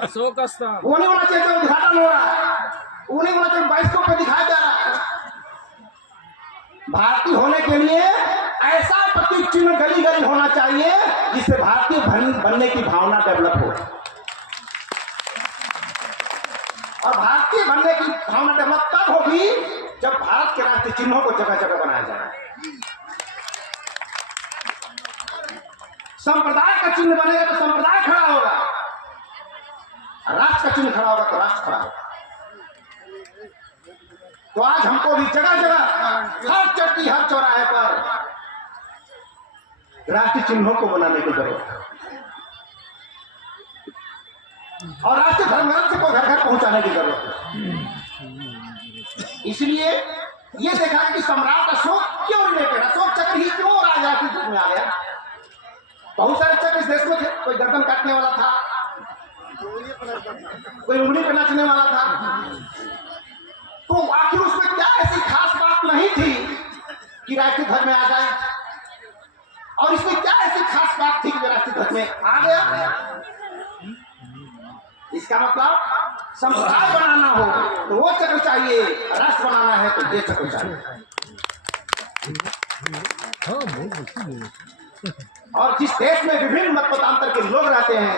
अशोक स्तंभ। वो नहीं होना चाहिए जो उद्घाटन हो रहा है, वो नहीं होना चाहिए बाइस्कोप पे दिखाया जा रहा है। भारतीय होने के लिए ऐसा प्रतीक चिन्ह गली गली होना चाहिए जिससे भारतीय बनने की भावना डेवलप हो, और भारतीय बनने की भावना डेवलप तब होगी जब भारत के राष्ट्रीय चिन्हों को जगह जगह बनाया जाए। संप्रदाय का चिन्ह बनेगा तो संप्रदाय खड़ा होगा, राष्ट्र का चिन्ह खड़ा होगा तो राष्ट्र खड़ा होगा। तो आज हमको भी जगह जगह, हर चट्टी हर चौराहे पर राष्ट्रीय चिन्हों को बनाने की जरूरत है और राष्ट्रीय धर्मग्रंथ को घर घर पहुंचाने की जरूरत है। इसलिए ये देखा कि सम्राट अशोक क्यों रिलेटेड, अशोक चक्र ही क्यों राजा की में आ गया। बहुत सारे चक्र इस देश में थे, कोई गर्दन काटने वाला था, कोई उंगली पे नाचने वाला था, तो आखिर उसमें क्या ऐसी खास बात नहीं थी कि राष्ट्रीय ध्वज में आ जाए, और इसमें क्या ऐसी खास बात थी कि राष्ट्रीय ध्वज में आ गया। इसका मतलब समुदाय बनाना हो तो वो चक्र चाहिए, राष्ट्र बनाना है तो ये चक्र चाहिए। और जिस देश में विभिन्न मत मतांतर के लोग रहते हैं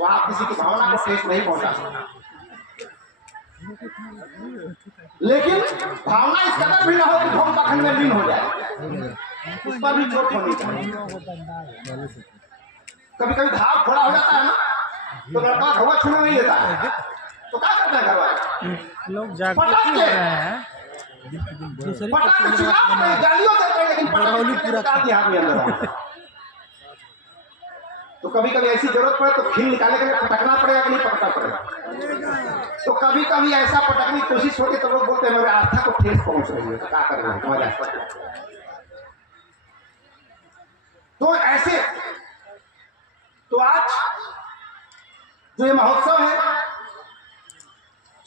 वहां किसी की भावना को ठेस नहीं पहुंचा सकता, लेकिन भावना इस कदर भी ना हो कि धर्म पाखंड में लीन हो जाए, उस पर भी चोट होनी चाहिए। कभी कभी घाव थोड़ा हो जाता है ना, तो लड़का हवा छूने नहीं देता है, तो क्या करते हैं घर वाले, लोग जागरूक हो रहे हैं। पटाखे चुनाव में गालियों देते हैं, लेकिन पटाखे पूरा काट दिया हाथ में अंदर। तो कभी कभी ऐसी जरूरत पड़े तो खील निकालने के लिए पटकना पड़ेगा कि नहीं पटकना पड़ेगा। तो कभी कभी ऐसा पटकने की कोशिश होती तो लोग बोलते हैं मेरे आस्था को ठेस पहुंच रही है, तो क्या कर रहे हैं तुम्हारे आस्था। तो ऐसे तो आज जो ये महोत्सव है,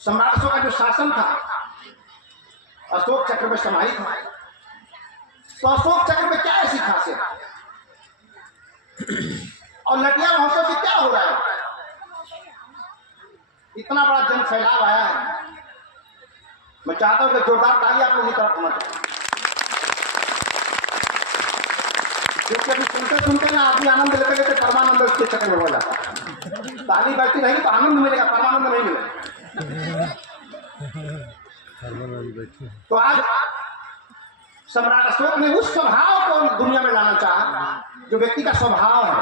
सम्राट अशोक का जो शासन था अशोक चक्र में समाहित है, तो अशोक चक्र में क्या ऐसी खासियत और लटिया महोत्सव से क्या हो रहा है। इतना बड़ा जन फैलाव आया है, मैं चाहता हूं कि जोरदार ताली आप लोगों की तरफ होना चाहिए, क्योंकि अभी सुनते सुनते ना आदमी आनंद लेते लेते परमानंद के चक्र में हो जाता है। ताली बजती रहेगी तो आनंद मिलेगा, परमानंद नहीं मिलेगा। तो आज सम्राट अशोक ने उस स्वभाव को दुनिया में लाना चाहा जो व्यक्ति का स्वभाव है,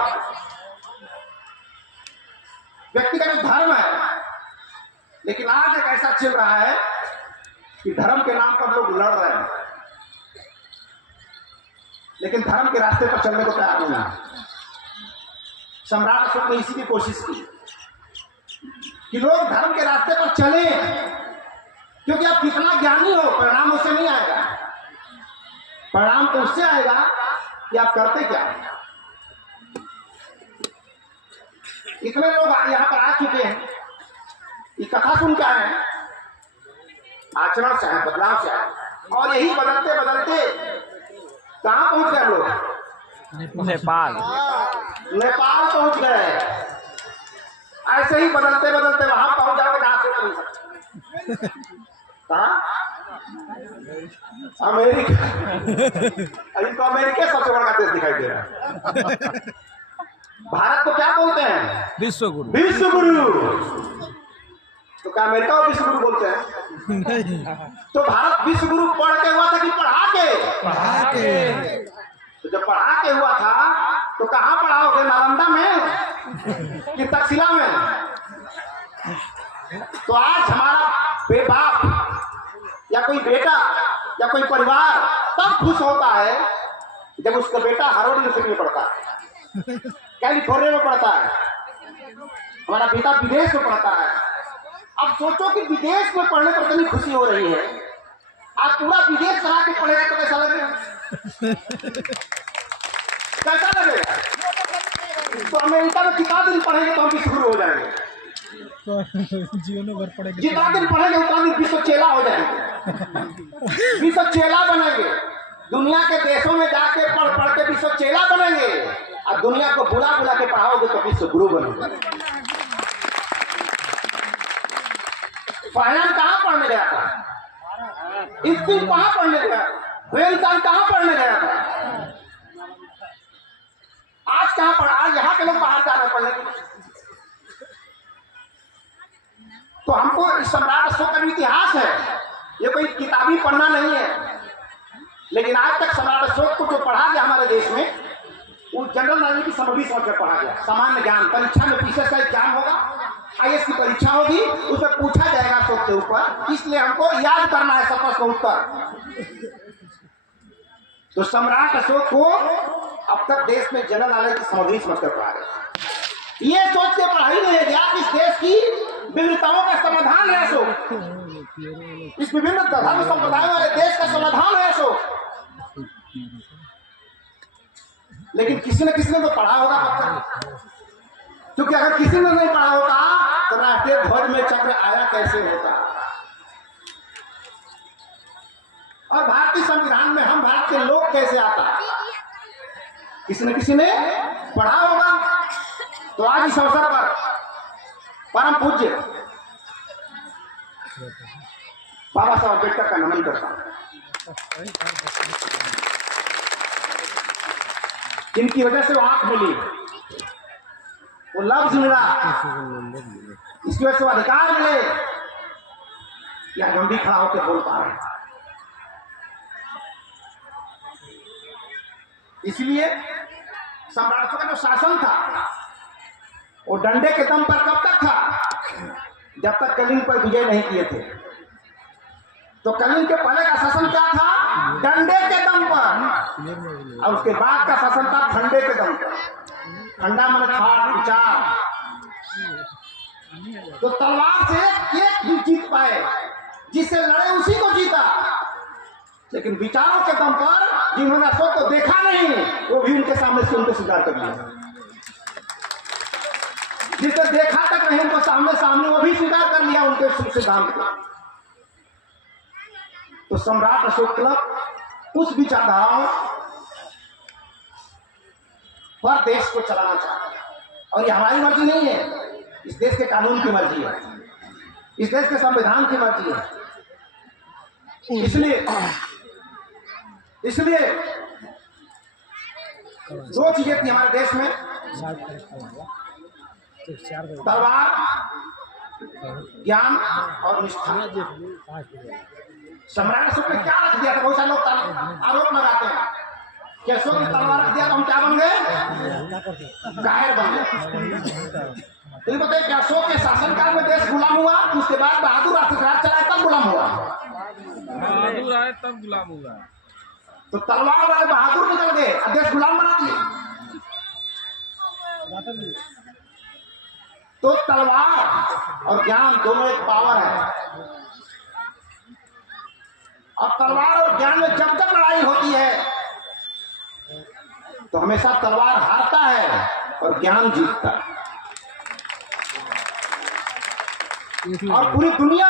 व्यक्ति का जो धर्म है। लेकिन आज एक ऐसा चल रहा है कि धर्म के नाम पर लोग लड़ रहे हैं, लेकिन धर्म के रास्ते पर चलने को तैयार नहीं है। सम्राट अशोक ने इसी की कोशिश की कि लोग धर्म के रास्ते पर चले, क्योंकि आप कितना ज्ञानी हो परिणाम उससे नहीं आएगा, परिणाम तो उससे आएगा कि आप करते क्या। इतने लोग यहाँ पर आ चुके हैं, ये कथा सुन क्या है, आचरण से है, बदलाव से है, और यही बदलते बदलते कहाँ पहुंच गए लोग, नेपाल पहुंच गए। ऐसे ही बदलते बदलते वहां पहुंच जाओगे जहां से नहीं सकते। कहाँ? अमेरिका। इनको अमेरिका सबसे बड़ा देश दिखाई दे रहा है। भारत को क्या बोलते हैं? विश्व गुरु। विश्व गुरु। तो क्या अमेरिका को विश्व गुरु बोलते हैं? तो भारत विश्व गुरु पढ़ के हुआ था कि पढ़ा के? तो जब पढ़ा के हुआ था तो कहाँ पढ़ाओगे, नालंदा में कि तक्षशिला में? तो आज हमारा बाप या कोई बेटा या कोई परिवार तब खुश होता है जब उसका बेटा हार्वर्ड यूनिवर्सिटी में पढ़ता है, कैलिफोर्निया में पढ़ता है, हमारा बेटा विदेश में पढ़ता है। अब सोचो कि विदेश में पढ़ने पर इतनी खुशी हो रही है, आज पूरा विदेश चला के पढ़ेगा तो कैसा लगेगा? कैसा लगेगा? तो अमेरिका में कितना दिन पढ़ेंगे तो हम विश्व गुरु हो जाएंगे, जीवन भर पढ़ेंगे, जितना दिन पढ़ेंगे उतना दिन विश्व चेला हो जाएंगे, विश्व चेला बनेंगे, दुनिया के देशों में जाके पढ़ पढ़ के विश्व चेला बनेंगे, और दुनिया को बुला बुला के पढ़ाओगे तो विश्व गुरु बनेंगे। फरहान कहाँ पढ़ने गया था? स्कूल कहाँ पढ़ने गया? वे इंसान कहाँ पढ़ने गया था? आज कहाँ पढ़ा? आज यहाँ के लोग बाहर जा रहे पढ़ने के लिए। तो हमको इस सम्राट अशोक का इतिहास है, ये कोई किताबी पढ़ना नहीं है, लेकिन आज तक सम्राट अशोक को जो पढ़ा गया हमारे देश में वो जनरल नॉलेज की समझ सोच पढ़ा गया। सामान्य ज्ञान, परीक्षा में पीछे का एग्जाम होगा, आईएएस की परीक्षा होगी, उसमें पूछा जाएगा अशोक के ऊपर, इसलिए हमको याद करना है सब का उत्तर। तो सम्राट अशोक को अब तक देश में जनरल नॉलेज की समझ समझ कर पढ़ा रहे, ये सोच के पढ़ाई नहीं है कि आप इस देश की विविधताओं का समाधान है सो, इस विभिन्न धर्म संप्रदायों वाले देश का समाधान है सो। लेकिन किसी न किसी ने तो पढ़ा होगा पक्का, क्योंकि अगर किसी ने नहीं पढ़ा होता तो राष्ट्रीय ध्वज में चक्र आया कैसे होता, और भारतीय संविधान में हम भारत के लोग कैसे आता। किसी न किसी ने पढ़ा होगा। तो आज इस अवसर पर परम पूज्य बाबा साहब अम्बेडकर का नमन करता हूं, जिनकी वजह से वो आंख मिली, वो लफ्ज मिला, इसकी वजह से वो अधिकार मिले, या हम भी खड़ा होकर बोल पा रहे हैं। इसलिए सम्राटों का जो शासन था वो डंडे के दम पर कब तक था, जब तक कलिंग पर विजय नहीं किए थे। तो कलिंग के पहले का शासन क्या था, डंडे के दम पर, और उसके बाद का शासन था ठंडे के दम पर। ठंडा मन ठाट विचार, तो तलवार से एक भी जीत पाए, जिससे लड़े उसी को जीता। लेकिन विचारों के दम पर जिन्होंने अशोक को देखा नहीं, वो भी उनके सामने से उनको स्वीकार कर लिया। जिसने देखा तक नहीं उनको सामने सामने, वो भी स्वीकार कर लिया उनके सिद्धांत को। तो सम्राट अशोक क्लब उस विचारधाराओं पर देश को चलाना चाहता है, और ये हमारी मर्जी नहीं है, इस देश के कानून की मर्जी है, इस देश के संविधान की मर्जी है। इसलिए दो चीजें थी हमारे देश में, तलवार, ज्ञान और निष्ठा। सम्राट अशोक ने क्या रख दिया था, बहुत सारे लोग आरोप लगाते हैं कि अशोक ने तलवार रख दिया तो हम क्या बन गए, कायर बन गए। तो ये बताइए कि अशोक के शासनकाल में देश गुलाम हुआ, उसके बाद बहादुर राष्ट्रराज चलाए तब गुलाम हुआ, बहादुर आए तब गुलाम हुआ। तो तलवार वाले बहादुर निकल गए, अब देश गुलाम बना दिए। तो तलवार और ज्ञान दोनों एक पावर है, और तलवार और ज्ञान में जब जब लड़ाई होती है तो हमेशा तलवार हारता है और ज्ञान जीतता है। और पूरी दुनिया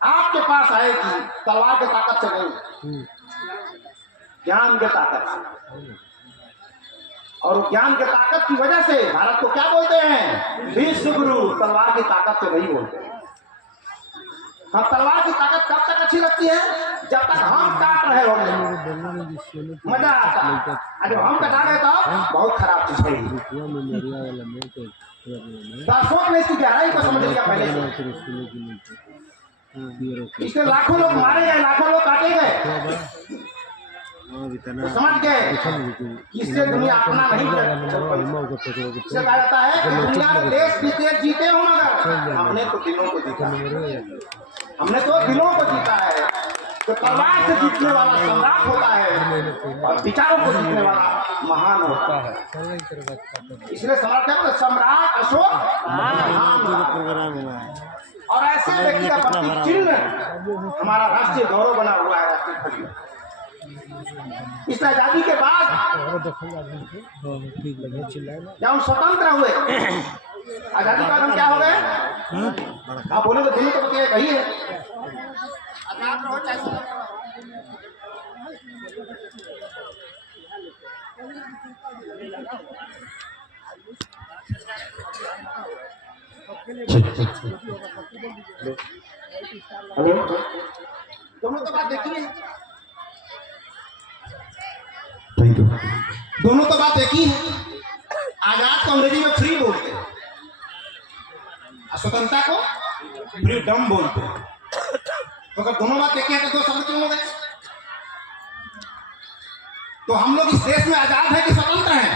आपके पास आएगी तलवार की ताकत से नहीं, ज्ञान की ताकत से। और ज्ञान की ताकत की वजह से भारत को क्या बोलते हैं, विश्व गुरु। तलवार की ताकत से नहीं बोलते। हम तलवार की ताकत कब तक अच्छी लगती है, जब तक हम काट रहे होंगे, मजा आता है। जब हम कटा रहे तब बहुत खराब चीज है। अशोक ने इसकी गहराई को समझ लिया पहले से, इसलिए लाखों लोग मारे गए, लाखों लोग काटे गए, तो समझ गए कि इससे दुनिया अपना नहीं इससे कहा जाता है कि दुनिया में देश जीते हो, मगर हमने तो दिलों को जीता, हमने तो दिलों को जीता है। तो तलवार से जीतने वाला सम्राट होता है और विचारों को जीतने वाला महान होता है। इसलिए सम्राट क्या बोलते, सम्राट अशोक महान। और ऐसे व्यक्ति का प्रतीक चिन्ह हमारा राष्ट्रीय गौरव बना हुआ है, राष्ट्रीय ध्वज। इस आजादी के बाद जब हम स्वतंत्र हुए, आजादी के बाद हम क्या हो गए, आप बोले तो दिल्ली तो बताइए कही है, आजाद रहो चाहे हेलो, दोनों तो बात देखिए, दोनों तो बात एक ही है। आजाद को अंग्रेजी में फ्री बोलते हैं, स्वतंत्रता को फ्रीडम बोलते हैं। तो अगर दोनों बात एक ही है तो दो शब्द क्यों हो गए? तो हम लोग इस देश में आजाद है कि स्वतंत्र हैं,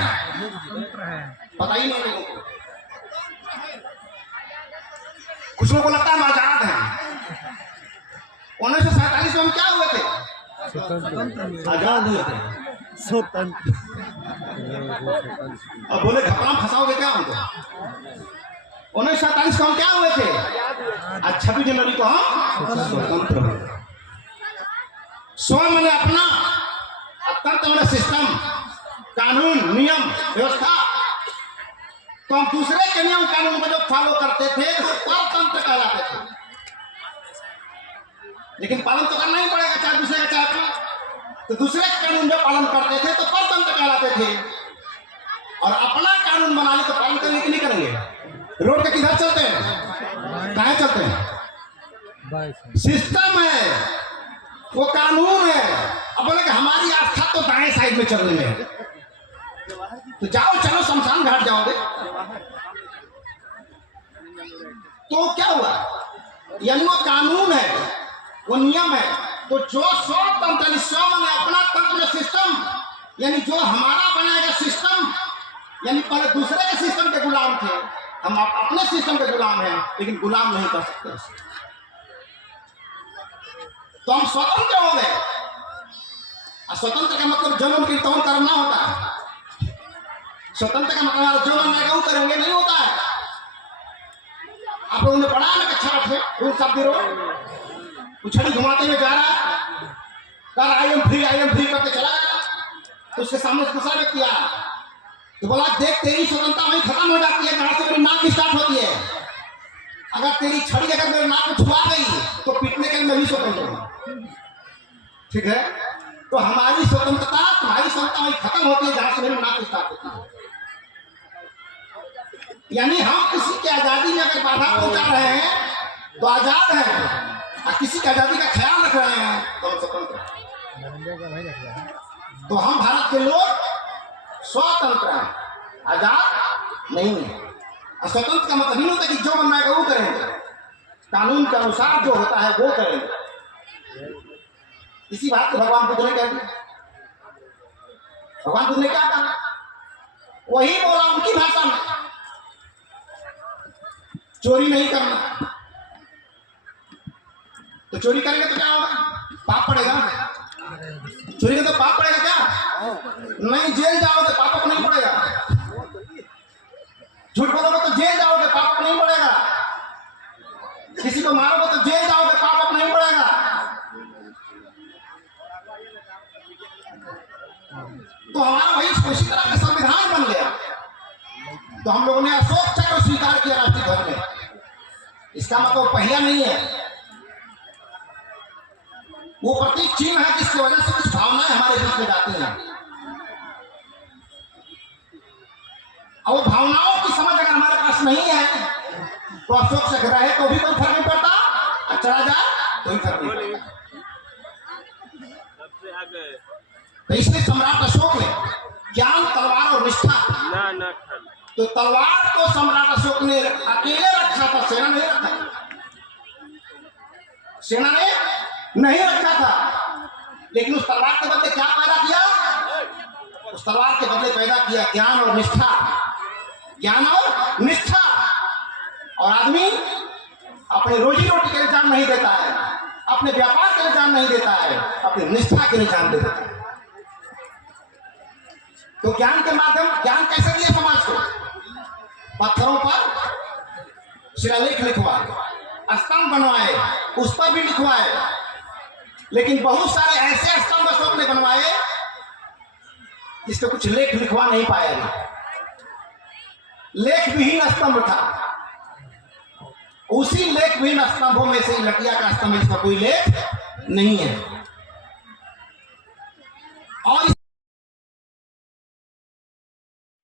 पता ही नहीं लोगों को। कुछ लोगों को लगता है हम आजाद हैं। 1947 में हम क्या हुए थे, आजाद हुए थे। स्वतंत्र और बोले घपला फंसाओगे क्या हमको। 1947 को हम क्या हुए थे, आज 26 जनवरी को हम स्वतंत्र हुए। स्व मैंने अपना, तंत्र मैंने सिस्टम, कानून, नियम, व्यवस्था। तो हम दूसरे के नियम कानून को जो फॉलो करते थे तो परतंत्र कहलाते थे। लेकिन पालन तो करना ही पड़ेगा, चाहे दूसरे का चाहे अपना। तो दूसरे के कानून जो पालन करते थे तो परतंत्र कहलाते थे, और अपना कानून बना ले तो पालन करेंगे कि नहीं करेंगे। रोड पे किधर चलते हैं, कहाँ चलते हैं, सिस्टम है, वो कानून है। अब बोले कि हमारी आस्था तो दाएं साइड में चलने में है, तो जाओ चलो शमशान घाट जाओगे। तो क्या हुआ, यानी वो कानून है, वो नियम है। तो जो स्वतंत्र, स्व माने अपना, तंत्र सिस्टम, यानी जो हमारा बनाएगा सिस्टम, यानी पहले दूसरे के सिस्टम के गुलाम थे, हम अपने सिस्टम के गुलाम हैं, लेकिन गुलाम नहीं कर सकते। तो हम स्वतंत्र हो गए। स्वतंत्र का मतलब जन्म कीर्तन करना होता है। स्वतंत्र का मतलब जो मन में करेंगे नहीं होता है। आप लोगों ने पढ़ा ना कक्षा 8 में रूल ऑफ द रोड, उछड़ी घुमाते हुए जा रहा है, कर आई एम फ्री करके चला गया। तो उसके सामने दूसरा व्यक्ति आया तो बोला, देख तेरी स्वतंत्रता वहीं खत्म हो जाती है जहां से मेरी नाक स्टार्ट होती है। अगर तेरी छड़ी अगर मेरे नाक में छुआ गई तो पीटने के लिए मैं भी स्वतंत्र हूँ। ठीक है, तो हमारी स्वतंत्रता, तुम्हारी स्वतंत्रता वहीं खत्म होती है जहां से मेरी नाक स्टार्ट होती है। यानी हम किसी की आजादी में अगर बाधा पहुंचा रहे हैं तो आजाद हैं, और किसी की आजादी का ख्याल रख रहे हैं तो हम स्वतंत्र हैं। तो हम भारत के लोग स्वतंत्र हैं, आजाद नहीं है। और स्वतंत्र का मतलब नहीं होता कि जो बनना है वो करेंगे, कानून के अनुसार जो होता है वो करेंगे। इसी बात को भगवान बुद्ध ने कह दिया। भगवान बुद्ध ने क्या कहा, वही बोला उनकी भाषा में, चोरी नहीं करना। तो चोरी करेंगे तो क्या होगा, पाप पड़ेगा। चोरी का तो पाप पड़ेगा क्या, नहीं जेल जाओगे पाप को नहीं पड़ेगा। झूठ बोलोगे तो जेल जाओगे, पाप नहीं पड़ेगा। किसी को मारोगे तो जेल जाओगे, पाप नहीं पड़ेगा। तो हमारा वही उसी तरह का संविधान बन गया। तो हम लोगों ने अशोक चक्र स्वीकार किया राष्ट्रीय ध्वज में। इसका मतलब पहला नहीं है, वो प्रतीक चिन्ह है जिसकी वजह से कुछ भावनाएं हमारे बीच में जाती हैं। और वो भावनाओं की समझ अगर हमारे पास नहीं है तो अशोक चक्र रहे तो भी कोई फर्क नहीं पड़ता, और चला जाए कोई फर्क नहीं पड़ता। तो इसलिए सम्राट अशोक ने ज्ञान, तलवार और निष्ठा, तो तलवार को सम्राट अशोक ने अकेले रखा था, सेना नहीं रखा, सेना ने नहीं रखा था। लेकिन उस तलवार के बदले क्या पैदा किया, उस तलवार के बदले पैदा किया ज्ञान और निष्ठा, ज्ञान और निष्ठा। और आदमी अपने रोजी रोटी के लिए जान नहीं देता है, अपने व्यापार के लिए जान नहीं देता है, अपनी निष्ठा के लिए जान देता है। तो ज्ञान के माध्यम, ज्ञान कैसे दिया समाज को, पत्थरों पर शिलालेख लिखवाए, स्तंभ बनवाए, उस पर भी लिखवाए। लेकिन बहुत सारे ऐसे स्तंभ अशोक ने बनवाए जिसके कुछ लेख लिखवा नहीं पाया। लेख विहीन स्तंभ था, उसी लेख विहीन स्तंभों में से लटिया का स्तंभ, इसका कोई लेख नहीं है। और